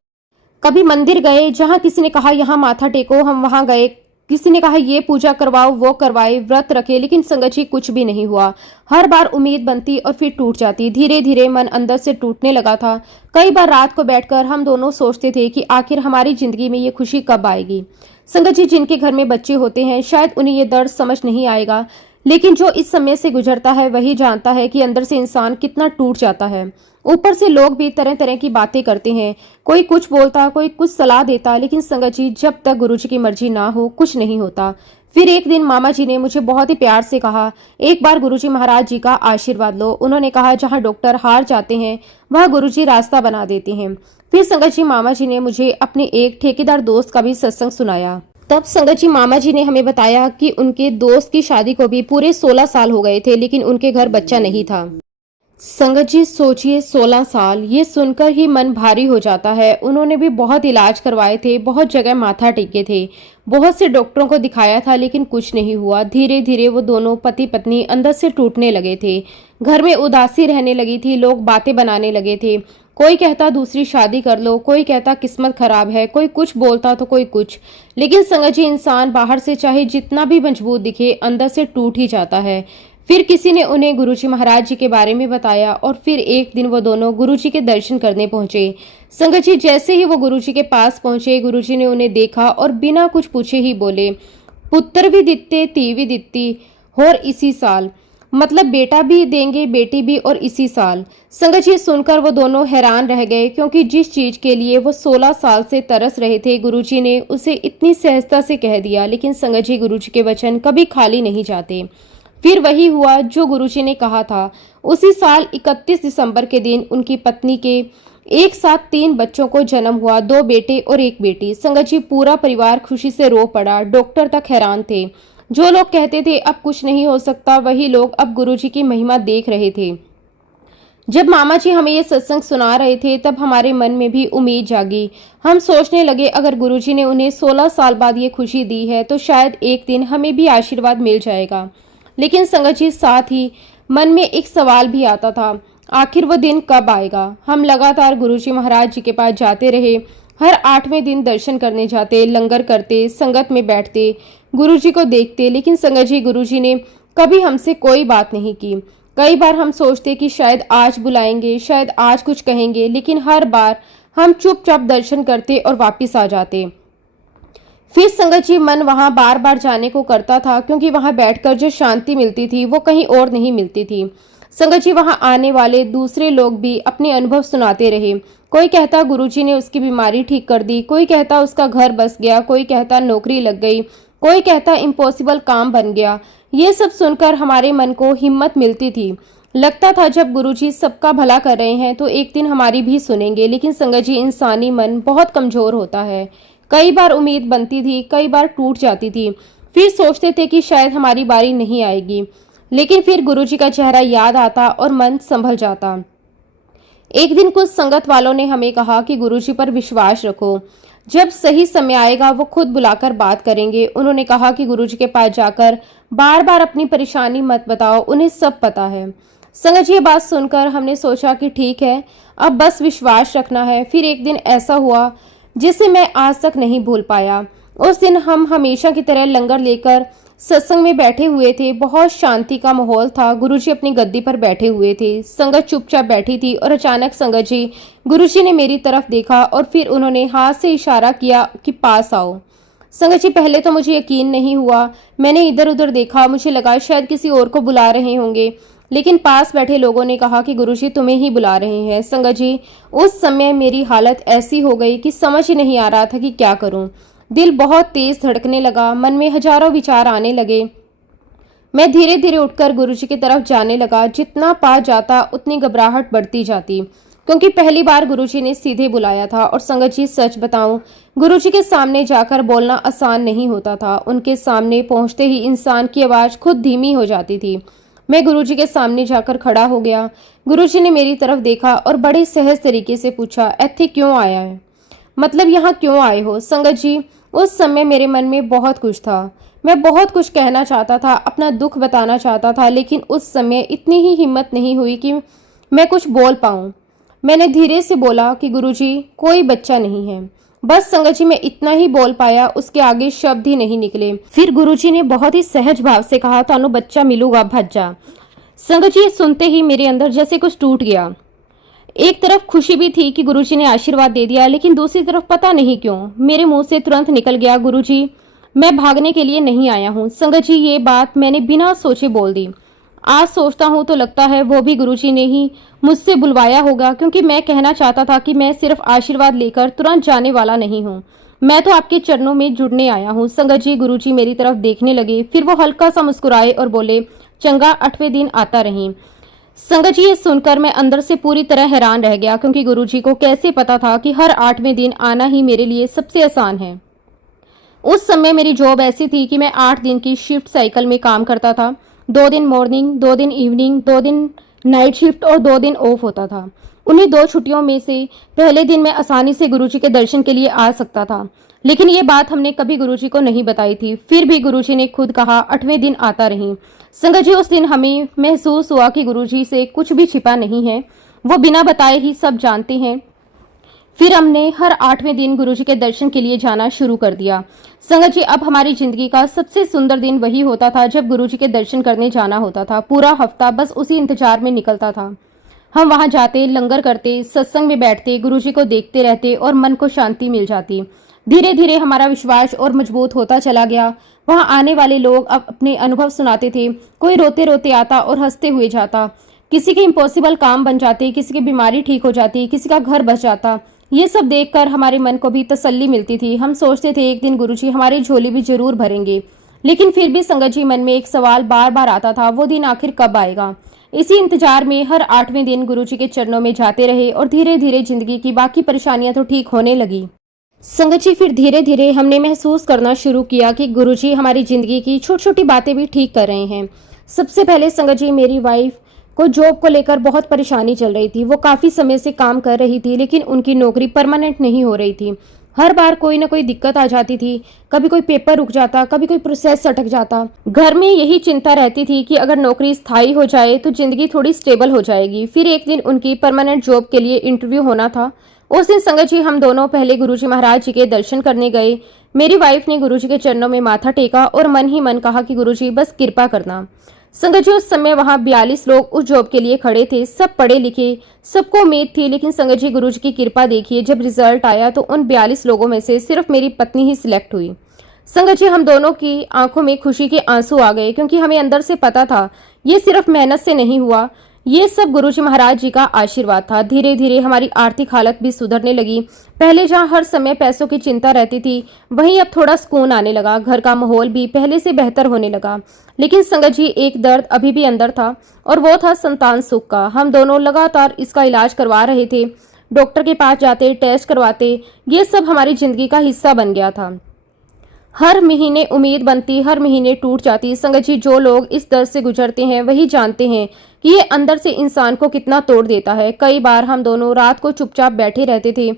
कभी मंदिर गए, जहां किसी ने कहा यहाँ माथा टेको, हम वहां गए। किसी ने कहा ये पूजा करवाओ, वो करवाए, व्रत रखे, लेकिन संगत जी कुछ भी नहीं हुआ। हर बार उम्मीद बनती और फिर टूट जाती। धीरे धीरे मन अंदर से टूटने लगा था। कई बार रात को बैठकर हम दोनों सोचते थे कि आखिर हमारी जिंदगी में ये खुशी कब आएगी। संगत जी, जिनके घर में बच्चे होते हैं शायद उन्हें ये दर्द समझ नहीं आएगा, लेकिन जो इस समय से गुजरता है वही जानता है कि अंदर से इंसान कितना टूट जाता है। ऊपर से लोग भी तरह तरह की बातें करते हैं, कोई कुछ बोलता, कोई कुछ सलाह देता, लेकिन संगत जी, जब तक गुरुजी की मर्जी ना हो कुछ नहीं होता। फिर एक दिन मामा जी ने मुझे बहुत ही प्यार से कहा, एक बार गुरुजी महाराज जी का आशीर्वाद लो। उन्होंने कहा, जहाँ डॉक्टर हार जाते हैं वह गुरुजी रास्ता बना देते हैं। फिर संगत जी, मामा जी ने मुझे अपने एक ठेकेदार दोस्त का भी सत्संग सुनाया। तब संगत जी मामा जी ने हमें बताया कि उनके दोस्त की शादी को भी पूरे 16 साल हो गए थे, लेकिन उनके घर बच्चा नहीं था। संगत जी सोचिए, 16 साल, ये सुनकर ही मन भारी हो जाता है। उन्होंने भी बहुत इलाज करवाए थे, बहुत जगह माथा टेके थे, बहुत से डॉक्टरों को दिखाया था, लेकिन कुछ नहीं हुआ। धीरे धीरे वो दोनों पति पत्नी अंदर से टूटने लगे थे। घर में उदासी रहने लगी थी, लोग बातें बनाने लगे थे। कोई कहता दूसरी शादी कर लो, कोई कहता किस्मत खराब है, कोई कुछ बोलता तो कोई कुछ। लेकिन संगत जी, इंसान बाहर से चाहे जितना भी मजबूत दिखे, अंदर से टूट ही जाता है। फिर किसी ने उन्हें गुरुजी महाराज जी के बारे में बताया और फिर एक दिन वो दोनों गुरुजी के दर्शन करने पहुंचे। संगत जी जैसे ही वो गुरुजी के पास पहुंचे, गुरुजी ने उन्हें देखा और बिना कुछ पूछे ही बोले, पुत्र भी दित्ते ती भी दित्ती और इसी साल, मतलब बेटा भी देंगे बेटी भी और इसी साल। संगत जी सुनकर वो दोनों हैरान रह गए, क्योंकि जिस चीज के लिए वो 16 साल से तरस रहे थे, गुरुजी ने उसे इतनी सहजता से कह दिया। लेकिन संगत जी, गुरुजी के वचन कभी खाली नहीं जाते। फिर वही हुआ जो गुरुजी ने कहा था। उसी साल 31 दिसंबर के दिन उनकी पत्नी के एक साथ 3 बच्चों को जन्म हुआ, 2 बेटे और 1 बेटी। संगत जी पूरा परिवार खुशी से रो पड़ा, डॉक्टर तक हैरान थे। जो लोग कहते थे अब कुछ नहीं हो सकता, वही लोग अब गुरुजी की महिमा देख रहे थे। जब मामा जी हमें ये सत्संग सुना रहे थे, तब हमारे मन में भी उम्मीद जागी। हम सोचने लगे, अगर गुरुजी ने उन्हें 16 साल बाद ये खुशी दी है, तो शायद एक दिन हमें भी आशीर्वाद मिल जाएगा। लेकिन संगत जी, साथ ही मन में एक सवाल भी आता था, आखिर वो दिन कब आएगा। हम लगातार गुरुजी महाराज जी के पास जाते रहे, हर 8वें दिन दर्शन करने जाते, लंगर करते, संगत में बैठते, गुरुजी को देखते। लेकिन संगत जी, गुरुजी ने कभी हमसे कोई बात नहीं की। कई बार हम सोचते कि शायद आज बुलाएंगे, शायद आज कुछ कहेंगे, लेकिन हर बार हम चुपचाप दर्शन करते और वापिस आ जाते। फिर संगत जी मन वहां बार बार जाने को करता था, क्योंकि वहां बैठकर जो शांति मिलती थी वो कहीं और नहीं मिलती थी। संगत जी वहां आने वाले दूसरे लोग भी अपने अनुभव सुनाते रहे। कोई कहता गुरुजी ने उसकी बीमारी ठीक कर दी, कोई कहता उसका घर बस गया, कोई कहता नौकरी लग गई, कोई कहता इम्पॉसिबल काम बन गया। ये सब सुनकर हमारे मन को हिम्मत मिलती थी। लगता था जब गुरुजी सबका भला कर रहे हैं तो एक दिन हमारी भी सुनेंगे। लेकिन संगत जी, इंसानी मन बहुत कमजोर होता है। कई बार उम्मीद बनती थी, कई बार टूट जाती थी। फिर सोचते थे कि शायद हमारी बारी नहीं आएगी, लेकिन फिर गुरुजी का चेहरा याद आता और मन संभल जाता। एक दिन कुछ संगत वालों ने हमें कहा कि गुरुजी पर विश्वास रखो, जब सही समय आएगा वो खुद बुलाकर बात करेंगे। उन्होंने कहा कि गुरुजी के पास जाकर बार बार अपनी परेशानी मत बताओ, उन्हें सब पता है। संगत जी, ये बात सुनकर हमने सोचा कि ठीक है, अब बस विश्वास रखना है। फिर एक दिन ऐसा हुआ जिसे मैं आज तक नहीं भूल पाया। उस दिन हम हमेशा की तरह लंगर लेकर सत्संग में बैठे हुए थे। बहुत शांति का माहौल था। गुरुजी अपनी गद्दी पर बैठे हुए थे, संगत चुपचाप बैठी थी और अचानक संगत जी, गुरुजी ने मेरी तरफ देखा और फिर उन्होंने हाथ से इशारा किया कि पास आओ। संगत जी, पहले तो मुझे यकीन नहीं हुआ। मैंने इधर उधर देखा, मुझे लगा शायद किसी और को बुला रहे होंगे, लेकिन पास बैठे लोगों ने कहा कि गुरुजी तुम्हें ही बुला रहे हैं। संगत जी, उस समय मेरी हालत ऐसी हो गई कि समझ ही नहीं आ रहा था कि क्या करूं। दिल बहुत तेज धड़कने लगा, मन में हजारों विचार आने लगे। मैं धीरे धीरे उठकर गुरुजी की तरफ जाने लगा। जितना पास जाता उतनी घबराहट बढ़ती जाती, क्योंकि पहली बार गुरुजी ने सीधे बुलाया था। और संगत जी, सच बताऊं, गुरुजी के सामने जाकर बोलना आसान नहीं होता था। उनके सामने पहुंचते ही इंसान की आवाज खुद धीमी हो जाती थी। मैं गुरुजी के सामने जाकर खड़ा हो गया। गुरुजी ने मेरी तरफ देखा और बड़े सहज तरीके से पूछा, ऐथे क्यों आया है, मतलब यहाँ क्यों आए हो। संगत जी, उस समय मेरे मन में बहुत कुछ था। मैं बहुत कुछ कहना चाहता था, अपना दुख बताना चाहता था, लेकिन उस समय इतनी ही हिम्मत नहीं हुई कि मैं कुछ बोल पाऊं। मैंने धीरे से बोला कि गुरुजी, कोई बच्चा नहीं है। बस संगत जी, मैं इतना ही बोल पाया, उसके आगे शब्द ही नहीं निकले। फिर गुरुजी ने बहुत ही सहज भाव से कहा, तानु बच्चा मिलूगा, भज जा। संगत जी, सुनते ही मेरे अंदर जैसे कुछ टूट गया। एक तरफ खुशी भी थी कि गुरुजी ने आशीर्वाद दे दिया, लेकिन दूसरी तरफ पता नहीं क्यों मेरे मुंह से तुरंत निकल गया, गुरुजी मैं भागने के लिए नहीं आया हूँ। संगत जी, ये बात मैंने बिना सोचे बोल दी। आज सोचता हूँ तो लगता है वो भी गुरुजी ने ही मुझसे बुलवाया होगा, क्योंकि मैं कहना चाहता था कि मैं सिर्फ आशीर्वाद लेकर तुरंत जाने वाला नहीं हूँ, मैं तो आपके चरणों में जुड़ने आया हूँ। संगत जी, गुरुजी मेरी तरफ देखने लगे, फिर वो हल्का सा मुस्कुराए और बोले, चंगा 8वें दिन आता रही। संगत जी, ये सुनकर मैं अंदर से पूरी तरह हैरान रह गया, क्योंकि गुरुजी को कैसे पता था कि हर 8वें दिन आना ही मेरे लिए सबसे आसान है। उस समय मेरी जॉब ऐसी थी कि मैं 8 दिन की शिफ्ट साइकिल में काम करता था। 2 दिन मॉर्निंग, 2 दिन इवनिंग, 2 दिन नाइट शिफ्ट और 2 दिन ऑफ होता था। उन्हीं 2 छुट्टियों में से पहले दिन मैं आसानी से गुरुजी के दर्शन के लिए आ सकता था। लेकिन ये बात हमने कभी गुरुजी को नहीं बताई थी। फिर भी गुरुजी ने खुद कहा 8वें दिन आता रही। संगत जी, उस दिन हमें महसूस हुआ कि गुरुजी से कुछ भी छिपा नहीं है। वो बिना बताए ही सब जानते हैं। फिर हमने हर 8वें दिन गुरुजी के दर्शन के लिए जाना शुरू कर दिया। संगत जी, अब हमारी जिंदगी का सबसे सुंदर दिन वही होता था जब गुरुजी के दर्शन करने जाना होता था। पूरा हफ्ता बस उसी इंतजार में निकलता था। हम वहां जाते, लंगर करते, सत्संग में बैठते, गुरुजी को देखते रहते और मन को शांति मिल जाती। धीरे धीरे हमारा विश्वास और मजबूत होता चला गया। वहां आने वाले लोग अब अपने अनुभव सुनाते थे। कोई रोते रोते आता और हंसते हुए जाता। किसी के इम्पॉसिबल काम बन जाते, किसी की बीमारी ठीक हो जाती, किसी का घर बच जाता। ये सब देखकर हमारे मन को भी तसल्ली मिलती थी। हम सोचते थे एक दिन गुरुजी हमारी झोली भी जरूर भरेंगे। लेकिन फिर भी संगत जी, मन में एक सवाल बार बार आता था, वो दिन आखिर कब आएगा। इसी इंतजार में हर 8वें दिन गुरुजी के चरणों में जाते रहे और धीरे धीरे जिंदगी की बाकी परेशानियां तो ठीक होने लगी। संगत जी, फिर धीरे धीरे हमने महसूस करना शुरू किया कि गुरुजी हमारी जिंदगी की छोटी छोटी बातें भी ठीक कर रहे हैं। सबसे पहले संगत जी, मेरी वाइफ को जॉब को लेकर बहुत परेशानी चल रही थी। वो काफी समय से काम कर रही थी, लेकिन उनकी नौकरी परमानेंट नहीं हो रही थी। हर बार कोई ना कोई दिक्कत आ जाती थी। कभी कोई पेपर रुक जाता, कभी कोई प्रोसेस अटक जाता। घर में यही चिंता रहती थी कि अगर नौकरी स्थायी हो जाए तो जिंदगी थोड़ी स्टेबल हो जाएगी। फिर एक दिन उनकी परमानेंट जॉब के लिए इंटरव्यू होना था। उस दिन संगत जी, हम दोनों पहले गुरुजी महाराज जी के दर्शन करने गए। मेरी वाइफ ने गुरुजी के चरणों में माथा टेका और मन ही मन कहा कि गुरुजी बस कृपा करना। संगत जी, उस समय वहां 42 लोग उस जॉब के लिए खड़े थे। सब पढ़े लिखे, सबको उम्मीद थी। लेकिन संगत जी, गुरुजी की कृपा देखिए, जब रिजल्ट आया तो उन 42 लोगों में से सिर्फ मेरी पत्नी ही सिलेक्ट हुई। संगत जी, हम दोनों की आंखों में खुशी के आंसू आ गए, क्योंकि हमें अंदर से पता था ये सिर्फ मेहनत से नहीं हुआ, ये सब गुरुजी महाराज जी का आशीर्वाद था। धीरे धीरे हमारी आर्थिक हालत भी सुधरने लगी। पहले जहाँ हर समय पैसों की चिंता रहती थी, वहीं अब थोड़ा सुकून आने लगा। घर का माहौल भी पहले से बेहतर होने लगा। लेकिन संगत जी, एक दर्द अभी भी अंदर था और वो था संतान सुख का। हम दोनों लगातार इसका इलाज करवा रहे थे। डॉक्टर के पास जाते, टेस्ट करवाते, ये सब हमारी जिंदगी का हिस्सा बन गया था। हर महीने उम्मीद बनती, हर महीने टूट जाती। संगत जी, जो लोग इस दर्द से गुजरते हैं वही जानते हैं कि ये अंदर से इंसान को कितना तोड़ देता है। कई बार हम दोनों रात को चुपचाप बैठे रहते थे।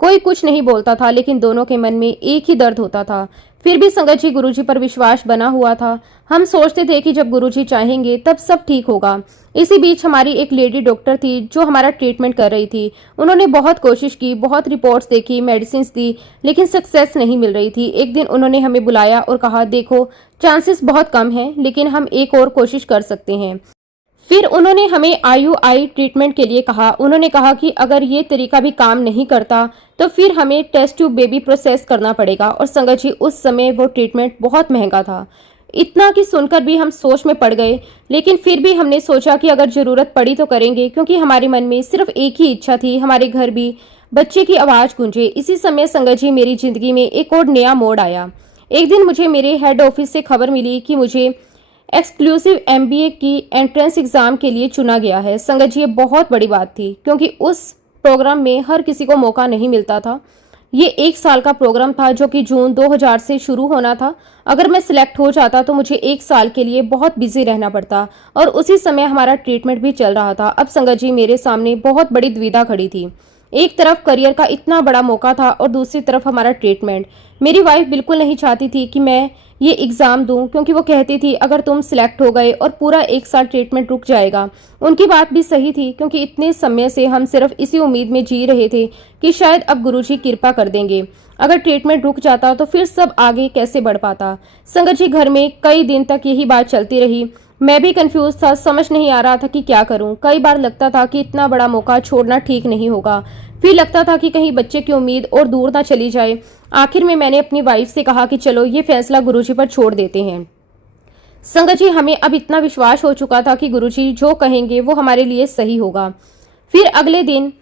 कोई कुछ नहीं बोलता था, लेकिन दोनों के मन में एक ही दर्द होता था। फिर भी संगत जी, गुरुजी पर विश्वास बना हुआ था। हम सोचते थे कि जब गुरुजी चाहेंगे तब सब ठीक होगा। इसी बीच हमारी एक लेडी डॉक्टर थी जो हमारा ट्रीटमेंट कर रही थी। उन्होंने बहुत कोशिश की, बहुत रिपोर्ट्स देखी, मेडिसिन दी, लेकिन सक्सेस नहीं मिल रही थी। एक दिन उन्होंने हमें बुलाया और कहा, देखो चांसेस बहुत कम हैं, लेकिन हम एक और कोशिश कर सकते हैं। फिर उन्होंने हमें IUI ट्रीटमेंट के लिए कहा। उन्होंने कहा कि अगर ये तरीका भी काम नहीं करता तो फिर हमें टेस्ट ट्यूब बेबी प्रोसेस करना पड़ेगा। और संगत जी, उस समय वो ट्रीटमेंट बहुत महंगा था। इतना कि सुनकर भी हम सोच में पड़ गए। लेकिन फिर भी हमने सोचा कि अगर जरूरत पड़ी तो करेंगे, क्योंकि हमारे मन में सिर्फ एक ही इच्छा थी, हमारे घर भी बच्चे की आवाज गूंजे। इसी समय संगत जी, मेरी जिंदगी में एक और नया मोड़ आया। एक दिन मुझे मेरे हेड ऑफिस से खबर मिली कि मुझे एक्सक्लूसिव MBA की एंट्रेंस एग्जाम के लिए चुना गया है। संगत जी, ये बहुत बड़ी बात थी, क्योंकि उस प्रोग्राम में हर किसी को मौका नहीं मिलता था। ये 1 साल का प्रोग्राम था जो कि जून 2000 से शुरू होना था। अगर मैं सिलेक्ट हो जाता तो मुझे 1 साल के लिए बहुत बिजी रहना पड़ता, और उसी समय हमारा ट्रीटमेंट भी चल रहा था। अब संगत जी, मेरे सामने बहुत बड़ी दुविधा खड़ी थी। एक तरफ करियर का इतना बड़ा मौका था और दूसरी तरफ हमारा ट्रीटमेंट। मेरी वाइफ बिल्कुल नहीं चाहती थी कि मैं ये एग्ज़ाम दूं, क्योंकि वो कहती थी अगर तुम सिलेक्ट हो गए और पूरा 1 साल ट्रीटमेंट रुक जाएगा। उनकी बात भी सही थी, क्योंकि इतने समय से हम सिर्फ इसी उम्मीद में जी रहे थे कि शायद अब गुरुजी कृपा कर देंगे। अगर ट्रीटमेंट रुक जाता तो फिर सब आगे कैसे बढ़ पाता। संगत जी, घर में कई दिन तक यही बात चलती रही। मैं भी कंफ्यूज था, समझ नहीं आ रहा था कि क्या करूं। कई बार लगता था कि इतना बड़ा मौका छोड़ना ठीक नहीं होगा। फिर लगता था कि कहीं बच्चे की उम्मीद और दूर ना चली जाए। आखिर में मैंने अपनी वाइफ से कहा कि चलो ये फैसला गुरुजी पर छोड़ देते हैं। संगत जी, हमें अब इतना विश्वास हो चुका था कि गुरुजी जो कहेंगे वो हमारे लिए सही होगा। फिर अगले दिन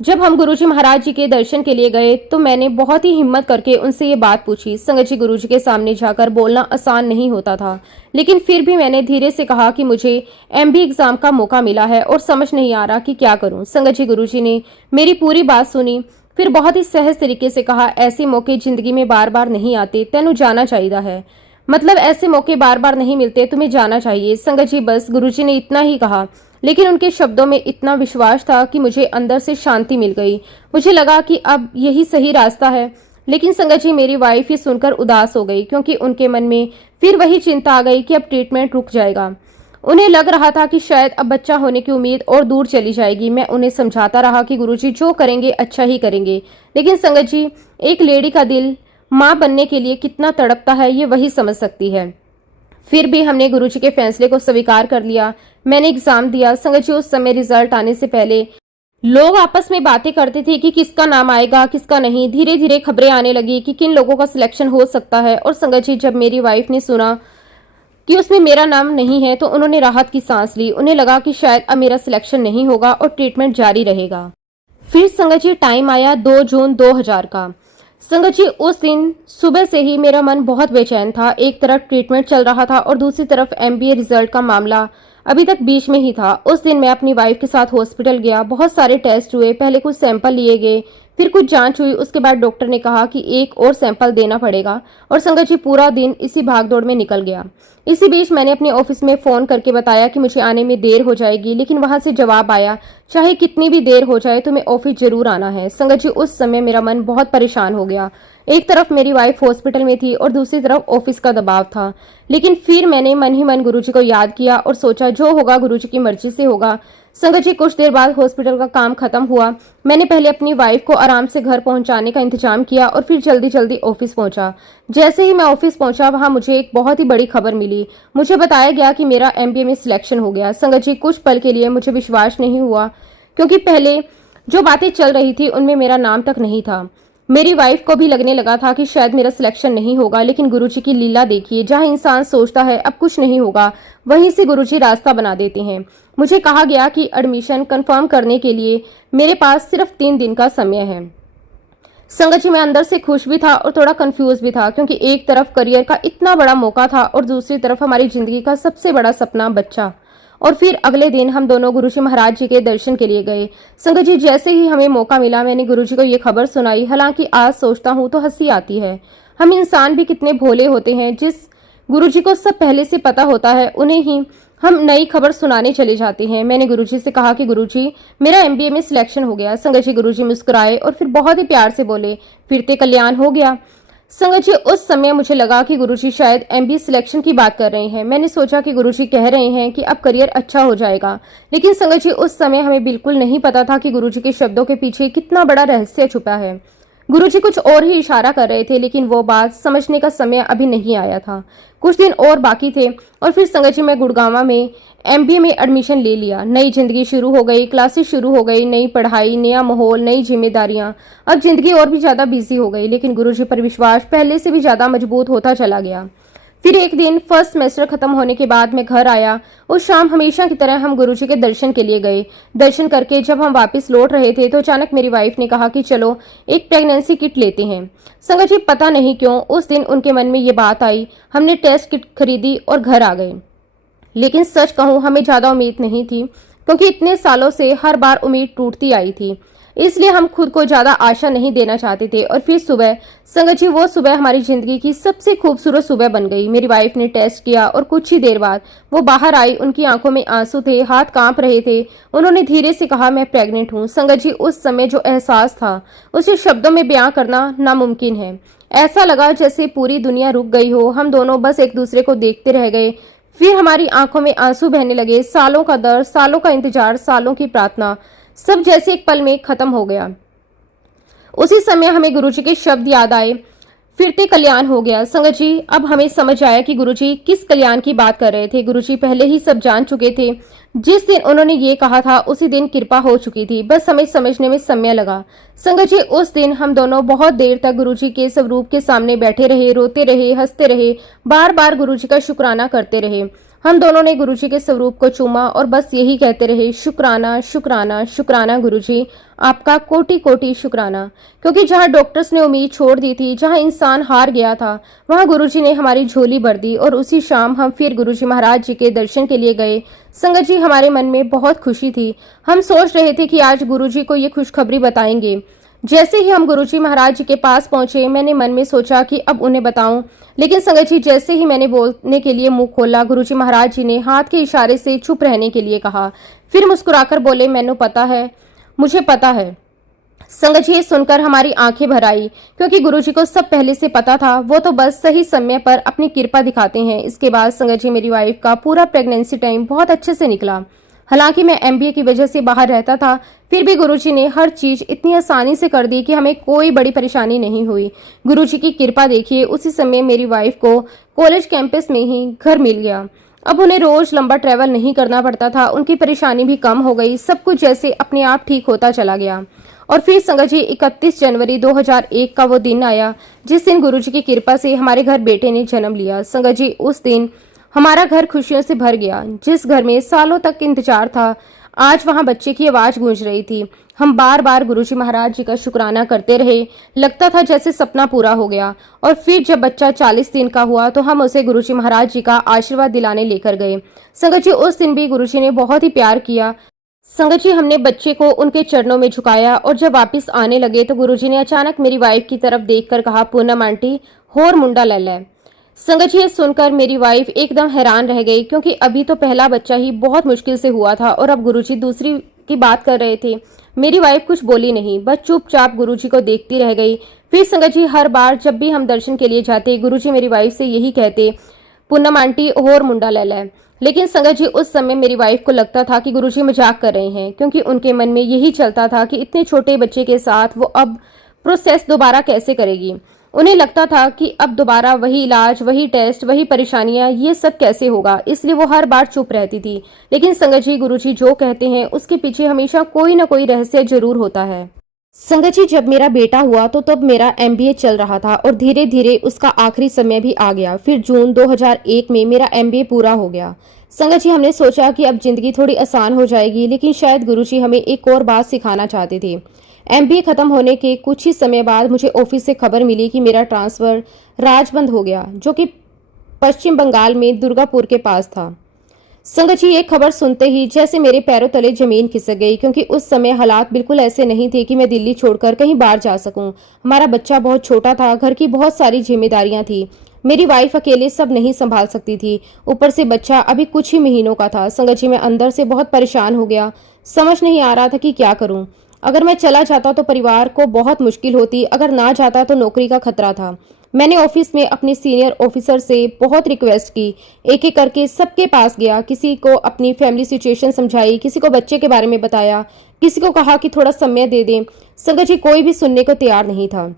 जब हम गुरुजी महाराज जी के दर्शन के लिए गए तो मैंने बहुत ही हिम्मत करके उनसे ये बात पूछी। संगत जी, गुरुजी के सामने जाकर बोलना आसान नहीं होता था, लेकिन फिर भी मैंने धीरे से कहा कि मुझे MBA एग्जाम का मौका मिला है और समझ नहीं आ रहा कि क्या करूं। संगत जी, गुरुजी ने मेरी पूरी बात सुनी। फिर बहुत ही सहज तरीके से कहा, ऐसे मौके जिंदगी में बार बार नहीं आते, तेनू जाना चाहिए है। मतलब ऐसे मौके बार बार नहीं मिलते, तुम्हें जाना चाहिए। संगत जी बस गुरुजी ने इतना ही कहा, लेकिन उनके शब्दों में इतना विश्वास था कि मुझे अंदर से शांति मिल गई। मुझे लगा कि अब यही सही रास्ता है। लेकिन संगत जी मेरी वाइफ ये सुनकर उदास हो गई, क्योंकि उनके मन में फिर वही चिंता आ गई कि अब ट्रीटमेंट रुक जाएगा। उन्हें लग रहा था कि शायद अब बच्चा होने की उम्मीद और दूर चली जाएगी। मैं उन्हें समझाता रहा कि गुरुजी जो करेंगे अच्छा ही करेंगे। लेकिन संगत जी, एक लेडी का दिल माँ बनने के लिए कितना तड़पता है ये वही समझ सकती है। फिर भी हमने गुरुजी के फैसले को स्वीकार कर लिया। मैंने एग्जाम दिया। संगत जी उस समय रिजल्ट आने से पहले लोग आपस में बातें करते थे कि किसका नाम आएगा किसका नहीं। धीरे धीरे खबरें आने लगी कि किन लोगों का सिलेक्शन हो सकता है। और संगत जी जब मेरी वाइफ ने सुना कि उसमें मेरा नाम नहीं है तो उन्होंने राहत की सांस ली। उन्हें लगा कि शायद अब मेरा सिलेक्शन नहीं होगा और ट्रीटमेंट जारी रहेगा। फिर संगत जी टाइम आया 2 जून 2000 का। संगत जी उस दिन सुबह से ही मेरा मन बहुत बेचैन था। एक तरफ ट्रीटमेंट चल रहा था और दूसरी तरफ MBA रिजल्ट का मामला अभी तक बीच में ही था। उस दिन मैं अपनी वाइफ के साथ हॉस्पिटल गया। बहुत सारे टेस्ट हुए। पहले कुछ सैंपल लिए गए, फिर कुछ जांच हुई। उसके बाद डॉक्टर ने कहा कि एक और सैंपल देना पड़ेगा। और संगत जी पूरा दिन इसी भागदौड़ में निकल गया। इसी बीच मैंने अपने ऑफिस में फोन करके बताया कि मुझे आने में देर हो जाएगी, लेकिन वहां से जवाब आया, चाहे कितनी भी देर हो जाए तुम्हें ऑफिस जरूर आना है। संगत जी उस समय मेरा मन बहुत परेशान हो गया। एक तरफ मेरी वाइफ हॉस्पिटल में थी और दूसरी तरफ ऑफिस का दबाव था। लेकिन फिर मैंने मन ही मन गुरुजी को याद किया और सोचा जो होगा गुरुजी की मर्जी से होगा। संगत जी कुछ देर बाद हॉस्पिटल का काम खत्म हुआ। मैंने पहले अपनी वाइफ को आराम से घर पहुंचाने का इंतजाम किया और फिर जल्दी जल्दी ऑफिस पहुंचा। जैसे ही मैं ऑफिस पहुंचा वहां मुझे एक बहुत ही बड़ी खबर मिली। मुझे बताया गया कि मेरा MBA में सिलेक्शन हो गया। संगत जी कुछ पल के लिए मुझे विश्वास नहीं हुआ, क्योंकि पहले जो बातें चल रही थी उनमें मेरा नाम तक नहीं था। मेरी वाइफ को भी लगने लगा था कि शायद मेरा सिलेक्शन नहीं होगा। लेकिन गुरुजी की लीला देखिए, जहां इंसान सोचता है अब कुछ नहीं होगा, वहीं से गुरुजी रास्ता बना देते हैं। मुझे कहा गया कि एडमिशन कंफर्म करने के लिए मेरे पास सिर्फ 3 दिन का समय है। संगत जी मैं अंदर से खुश भी था और थोड़ा कंफ्यूज भी था, क्योंकि एक तरफ करियर का इतना बड़ा मौका था और दूसरी तरफ हमारी जिंदगी का सबसे बड़ा सपना बच्चा। और फिर अगले दिन हम दोनों गुरुजी महाराज जी के दर्शन के लिए गए। संगत जी जैसे ही हमें मौका मिला मैंने गुरुजी को ये खबर सुनाई। हालांकि आज सोचता हूँ तो हंसी आती है। हम इंसान भी कितने भोले होते हैं। जिस गुरुजी को सब पहले से पता होता है उन्हें ही हम नई खबर सुनाने चले जाते हैं। मैंने गुरुजी से कहा कि गुरुजी मेरा MBA में सिलेक्शन हो गया। संगत जी गुरुजी मुस्कुराए और फिर बहुत ही प्यार से बोले, फिर ते कल्याण हो गया। संगत जी उस समय मुझे लगा कि गुरुजी शायद MBA सिलेक्शन की बात कर रहे हैं। मैंने सोचा कि गुरुजी कह रहे हैं कि अब करियर अच्छा हो जाएगा। लेकिन संगत जी उस समय हमें बिल्कुल नहीं पता था कि गुरुजी के शब्दों के पीछे कितना बड़ा रहस्य छुपा है। गुरुजी कुछ और ही इशारा कर रहे थे, लेकिन वो बात समझने का समय अभी नहीं आया था। कुछ दिन और बाकी थे और फिर संगत जी मैं गुड़गांव में MBA में एडमिशन ले लिया। नई जिंदगी शुरू हो गई, क्लासेस शुरू हो गई, नई पढ़ाई, नया माहौल, नई जिम्मेदारियां। अब जिंदगी और भी ज्यादा बिजी हो गई, लेकिन गुरुजी पर विश्वास पहले से भी ज्यादा मजबूत होता चला गया। फिर एक दिन फर्स्ट सेमेस्टर खत्म होने के बाद मैं घर आया। उस शाम हमेशा की तरह हम गुरुजी के दर्शन के लिए गए। दर्शन करके जब हम वापस लौट रहे थे तो अचानक मेरी वाइफ ने कहा कि चलो एक प्रेगनेंसी किट लेते हैं। संगत जी पता नहीं क्यों उस दिन उनके मन में ये बात आई। हमने टेस्ट किट खरीदी और घर आ गए। लेकिन सच कहूँ हमें ज्यादा उम्मीद नहीं थी, क्योंकि इतने सालों से हर बार उम्मीद टूटती आई थी, इसलिए हम खुद को ज्यादा आशा नहीं देना चाहते थे। और फिर सुबह संगत जी वो सुबह हमारी जिंदगी की सबसे खूबसूरत सुबह बन गई। मेरी वाइफ ने टेस्ट किया और कुछ ही देर बाद वो बाहर आई। उनकी आंखों में आंसू थे, हाथ कांप रहे थे। उन्होंने धीरे से कहा मैं प्रेग्नेंट हूँ। संगत जी उस समय जो एहसास था उसे शब्दों में बयां करना नामुमकिन है। ऐसा लगा जैसे पूरी दुनिया रुक गई हो। हम दोनों बस एक दूसरे को देखते रह गए। फिर हमारी आंखों में आंसू बहने लगे। सालों का दर्द, सालों का इंतजार, सालों की प्रार्थना, सब जैसे एक पल में खत्म हो गया। उसी समय हमें गुरुजी के शब्द याद आए, फिर ते कल्याण हो गया। संगत जी अब हमें समझ आया कि गुरुजी किस कल्याण की बात कर रहे थे। गुरुजी पहले ही सब जान चुके थे। जिस दिन उन्होंने ये कहा था उसी दिन कृपा हो चुकी थी, बस हमें समझने में समय लगा। संगत जी उस दिन हम दोनों बहुत देर तक गुरुजी के स्वरूप के सामने बैठे रहे, रोते रहे, हंसते रहे, बार बार गुरुजी का शुक्राना करते रहे। हम दोनों ने गुरुजी के स्वरूप को चूमा और बस यही कहते रहे, शुक्राना शुक्राना शुक्राना गुरुजी, आपका कोटि कोटि शुक्राना। क्योंकि जहाँ डॉक्टर्स ने उम्मीद छोड़ दी थी, जहाँ इंसान हार गया था, वहाँ गुरुजी ने हमारी झोली भर दी। और उसी शाम हम फिर गुरुजी महाराज जी के दर्शन के लिए गए। संगत जी हमारे मन में बहुत खुशी थी। हम सोच रहे थे कि आज गुरुजी को ये खुशखबरी बताएंगे। जैसे ही हम गुरुजी महाराज जी के पास पहुंचे, मैंने मन में सोचा कि अब उन्हें बताऊं, लेकिन संगत जी जैसे ही मैंने बोलने के लिए मुंह खोला, गुरुजी महाराज जी ने हाथ के इशारे से चुप रहने के लिए कहा। फिर मुस्कुराकर बोले, मैनू पता है, मुझे पता है। संगत जी ये सुनकर हमारी आंखें भर आई, क्योंकि गुरुजी को सब पहले से पता था। वो तो बस सही समय पर अपनी कृपा दिखाते हैं। इसके बाद संगत जी मेरी वाइफ का पूरा प्रेगनेंसी टाइम बहुत अच्छे से निकला। हालांकि मैं एमबीए की वजह से बाहर रहता था, फिर भी गुरुजी ने हर चीज इतनी आसानी से कर दी कि हमें कोई बड़ी परेशानी नहीं हुई। गुरुजी की कृपा देखिए, उसी समय मेरी वाइफ को कॉलेज कैंपस में ही घर मिल गया। अब उन्हें रोज लंबा ट्रैवल नहीं करना पड़ता था। उनकी परेशानी भी कम हो गई। सब कुछ जैसे अपने आप ठीक होता चला गया। और फिर संगत जी 31 जनवरी 2001 का वो दिन आया जिस दिन गुरुजी की कृपा से हमारे घर बेटे ने जन्म लिया। संगत जी उस दिन हमारा घर खुशियों से भर गया। जिस घर में सालों तक इंतजार था, आज वहां बच्चे की आवाज गूंज रही थी। हम बार बार गुरुजी महाराज जी का शुक्राना करते रहे। लगता था जैसे सपना पूरा हो गया। और फिर जब बच्चा 40 दिन का हुआ तो हम उसे गुरुजी महाराज जी का आशीर्वाद दिलाने लेकर गए। संगत जी उस दिन भी गुरुजी ने बहुत ही प्यार किया। संगत जी हमने बच्चे को उनके चरणों में झुकाया और जब वापस आने लगे तो गुरुजी ने अचानक मेरी वाइफ की तरफ देखकर कहा, पूनम आंटी होर मुंडा ले ले। संगत जी ये सुनकर मेरी वाइफ एकदम हैरान रह गई, क्योंकि अभी तो पहला बच्चा ही बहुत मुश्किल से हुआ था और अब गुरुजी दूसरी की बात कर रहे थे। मेरी वाइफ कुछ बोली नहीं, बस चुपचाप गुरुजी को देखती रह गई। फिर संगत जी हर बार जब भी हम दर्शन के लिए जाते, गुरुजी मेरी वाइफ से यही कहते, पूनम आंटी होर मुंडा ले ले। लेकिन संगत जी उस समय मेरी वाइफ को लगता था कि गुरुजी मजाक कर रहे हैं, क्योंकि उनके मन में यही चलता था कि इतने छोटे बच्चे के साथ वो अब प्रोसेस दोबारा कैसे करेगी। उन्हें लगता था कि अब दोबारा वही इलाज, वही टेस्ट, वही परेशानियां, ये सब कैसे होगा। इसलिए वो हर बार चुप रहती थी। लेकिन संगत जी गुरुजी जो कहते हैं उसके पीछे हमेशा कोई ना कोई रहस्य जरूर होता है। संगत जी जब मेरा बेटा हुआ तो तब मेरा एमबीए चल रहा था और धीरे धीरे उसका आखिरी समय भी आ गया। फिर जून 2001 में मेरा एमबीए पूरा हो गया। संगत जी हमने सोचा कि अब जिंदगी थोड़ी आसान हो जाएगी, लेकिन शायद गुरुजी हमें एक और बात सिखाना चाहते थे। एमबीए खत्म होने के कुछ ही समय बाद मुझे ऑफिस से खबर मिली कि मेरा ट्रांसफर राजबंद हो गया, जो कि पश्चिम बंगाल में दुर्गापुर के पास था। संगत जी ये खबर सुनते ही जैसे मेरे पैरों तले जमीन खिसक गई, क्योंकि उस समय हालात बिल्कुल ऐसे नहीं थे कि मैं दिल्ली छोड़कर कहीं बाहर जा सकूं। हमारा बच्चा बहुत छोटा था, घर की बहुत सारी जिम्मेदारियां थी। मेरी वाइफ अकेले सब नहीं संभाल सकती थी, ऊपर से बच्चा अभी कुछ ही महीनों का था। संगत जी मैं अंदर से बहुत परेशान हो गया। समझ नहीं आ रहा था कि क्या करूं। अगर मैं चला जाता तो परिवार को बहुत मुश्किल होती, अगर ना जाता तो नौकरी का खतरा था। मैंने ऑफिस में अपने सीनियर ऑफिसर से बहुत रिक्वेस्ट की, एक एक करके सबके पास गया। किसी को अपनी फैमिली सिचुएशन समझाई, किसी को बच्चे के बारे में बताया, किसी को कहा कि थोड़ा समय दे दें। संगत जी कोई भी सुनने को तैयार नहीं था।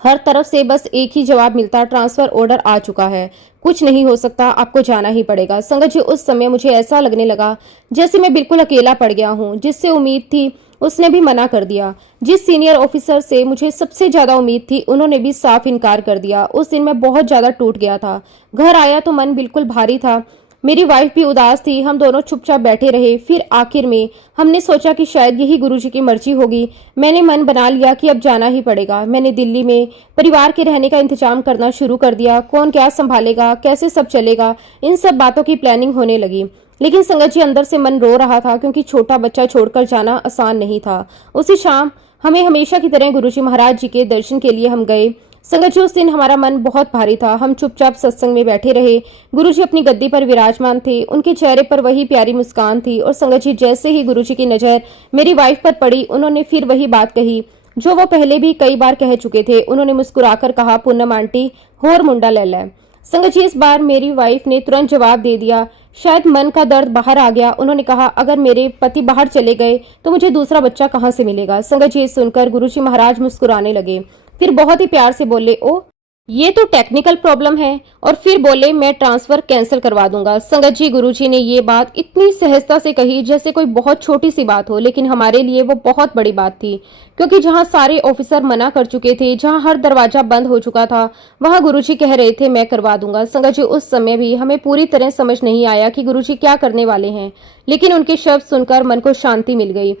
हर तरफ से बस एक ही जवाब मिलता, ट्रांसफर ऑर्डर आ चुका है, कुछ नहीं हो सकता, आपको जाना ही पड़ेगा। संगत जी उस समय मुझे ऐसा लगने लगा जैसे मैं बिल्कुल अकेला पड़ गया हूँ। जिससे उम्मीद थी उसने भी मना कर दिया। जिस सीनियर ऑफिसर से मुझे सबसे ज्यादा उम्मीद थी उन्होंने भी साफ इनकार कर दिया। उस दिन मैं बहुत ज्यादा टूट गया था। घर आया तो मन बिल्कुल भारी था। मेरी वाइफ भी उदास थी। हम दोनों चुपचाप बैठे रहे। फिर आखिर में हमने सोचा कि शायद यही गुरुजी की मर्जी होगी। मैंने मन बना लिया कि अब जाना ही पड़ेगा। मैंने दिल्ली में परिवार के रहने का इंतजाम करना शुरू कर दिया। कौन क्या संभालेगा, कैसे सब चलेगा, इन सब बातों की प्लानिंग होने लगी। लेकिन संगत जी अंदर से मन रो रहा था, क्योंकि छोटा बच्चा छोड़कर जाना आसान नहीं था। उसी शाम हमें हमेशा की तरह गुरुजी महाराज जी के दर्शन के लिए हम गए। संगत जी उस दिन हमारा मन बहुत भारी था। हम चुपचाप सत्संग में बैठे रहे। गुरुजी अपनी गद्दी पर विराजमान थे। उनके चेहरे पर वही प्यारी मुस्कान थी। और संगत जी जैसे ही गुरुजी की नजर मेरी वाइफ पर पड़ी, उन्होंने फिर वही बात कही जो वो पहले भी कई बार कह चुके थे। उन्होंने मुस्कुराकर कहा, पूनम आंटी होर मुंडा ले ले। संगत जी इस बार मेरी वाइफ ने तुरंत जवाब दे दिया। शायद मन का दर्द बाहर आ गया। उन्होंने कहा, अगर मेरे पति बाहर चले गए तो मुझे दूसरा बच्चा कहाँ से मिलेगा। संगत जी सुनकर गुरुजी महाराज मुस्कुराने लगे। फिर बहुत ही प्यार से बोले, ओ ये तो टेक्निकल प्रॉब्लम है। और फिर बोले, मैं ट्रांसफर कैंसिल करवा दूंगा। संगत जी गुरुजी ने ये बात इतनी सहजता से कही जैसे कोई बहुत छोटी सी बात हो, लेकिन हमारे लिए वो बहुत बड़ी बात थी। क्योंकि जहां सारे ऑफिसर मना कर चुके थे, जहां हर दरवाजा बंद हो चुका था, वहां गुरुजी कह रहे थे मैं करवा दूंगा। संगत जी उस समय भी हमें पूरी तरह समझ नहीं आया कि गुरुजी क्या करने वाले हैं, लेकिन उनके शब्द सुनकर मन को शांति मिल गई।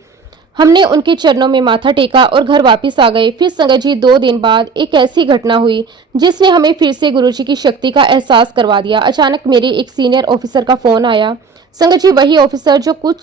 हमने उनके चरणों में माथा टेका और घर वापस आ गए। फिर संगत जी 2 दिन बाद एक ऐसी घटना हुई जिसने हमें फिर से गुरुजी की शक्ति का एहसास करवा दिया। अचानक मेरे एक सीनियर ऑफिसर का फोन आया। संगत जी वही ऑफिसर जो कुछ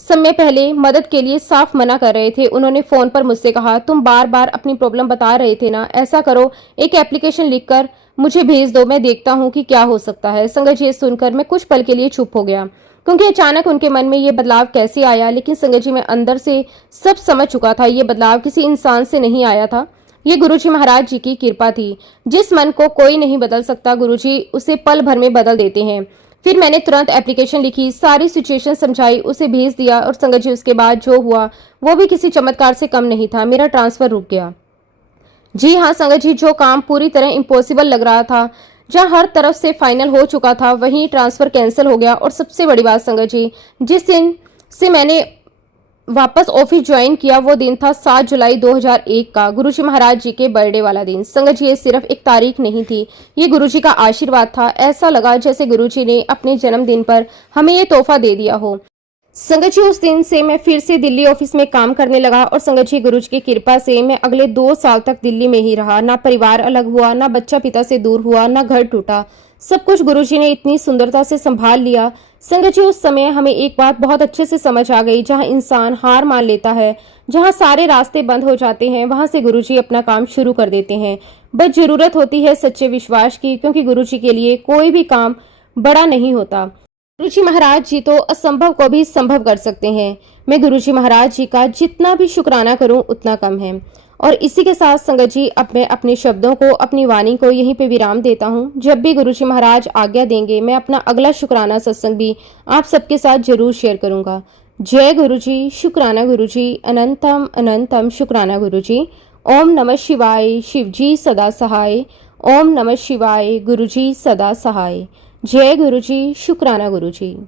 समय पहले मदद के लिए साफ मना कर रहे थे। उन्होंने फोन पर मुझसे कहा, तुम बार बार अपनी प्रॉब्लम बता रहे थे ना, ऐसा करो एक एप्लीकेशन लिखकर मुझे भेज दो, मैं देखता हूँ कि क्या हो सकता है। संगत जी, ये सुनकर मैं कुछ पल के लिए चुप हो गया, क्योंकि अचानक उनके मन में ये बदलाव कैसे आया। लेकिन संगत जी, मैं अंदर से सब समझ चुका था। ये बदलाव किसी इंसान से नहीं आया था, ये गुरुजी महाराज जी की कृपा थी। जिस मन को कोई नहीं बदल सकता, गुरुजी उसे पल भर में बदल देते हैं। फिर मैंने तुरंत एप्लीकेशन लिखी, सारी सिचुएशन समझाई, उसे भेज दिया। और संगत जी, उसके बाद जो हुआ वो भी किसी चमत्कार से कम नहीं था। मेरा ट्रांसफर रुक गया। जी हाँ संगत जी, जो काम पूरी तरह इम्पॉसिबल लग रहा था, जहाँ हर तरफ से फाइनल हो चुका था, वहीं ट्रांसफर कैंसिल हो गया। और सबसे बड़ी बात संगत जी, जिस दिन से मैंने वापस ऑफिस ज्वाइन किया वो दिन था 7 जुलाई 2001 का, गुरुजी महाराज जी के बर्थडे वाला दिन। संगत जी, ये सिर्फ एक तारीख नहीं थी, ये गुरुजी का आशीर्वाद था। ऐसा लगा जैसे गुरुजी ने अपने जन्मदिन पर हमें ये तोहफा दे दिया हो। संगत जी, उस दिन से मैं फिर से दिल्ली ऑफिस में काम करने लगा। और संगत जी, गुरुजी की कृपा से मैं अगले 2 साल तक दिल्ली में ही रहा। ना परिवार अलग हुआ, ना बच्चा पिता से दूर हुआ, ना घर टूटा। सब कुछ गुरुजी ने इतनी सुंदरता से संभाल लिया। संगत जी, उस समय हमें एक बात बहुत अच्छे से समझ आ गई, जहाँ इंसान हार मान लेता है, जहाँ सारे रास्ते बंद हो जाते हैं, वहां से गुरुजी अपना काम शुरू कर देते हैं। बस जरूरत होती है सच्चे विश्वास की, क्योंकि गुरुजी के लिए कोई भी काम बड़ा नहीं होता। गुरुजी महाराज जी तो असंभव को भी संभव कर सकते हैं। मैं गुरुजी महाराज जी का जितना भी शुक्राना करूं उतना कम है। और इसी के साथ संगत जी, अब मैं अपने शब्दों को, अपनी वाणी को यहीं पे विराम देता हूँ। जब भी गुरुजी महाराज आज्ञा देंगे, मैं अपना अगला शुक्राना सत्संग भी आप सबके साथ जरूर शेयर करूंगा। जय गुरुजी, शुक्राना गुरुजी, अनंतम अनंतम शुक्राना गुरुजी। ओम नमः शिवाय, शिवजी सदा सहाय। ओम नमः शिवाय, गुरुजी सदा सहाय। जय गुरुजी, शुक्राना गुरुजी।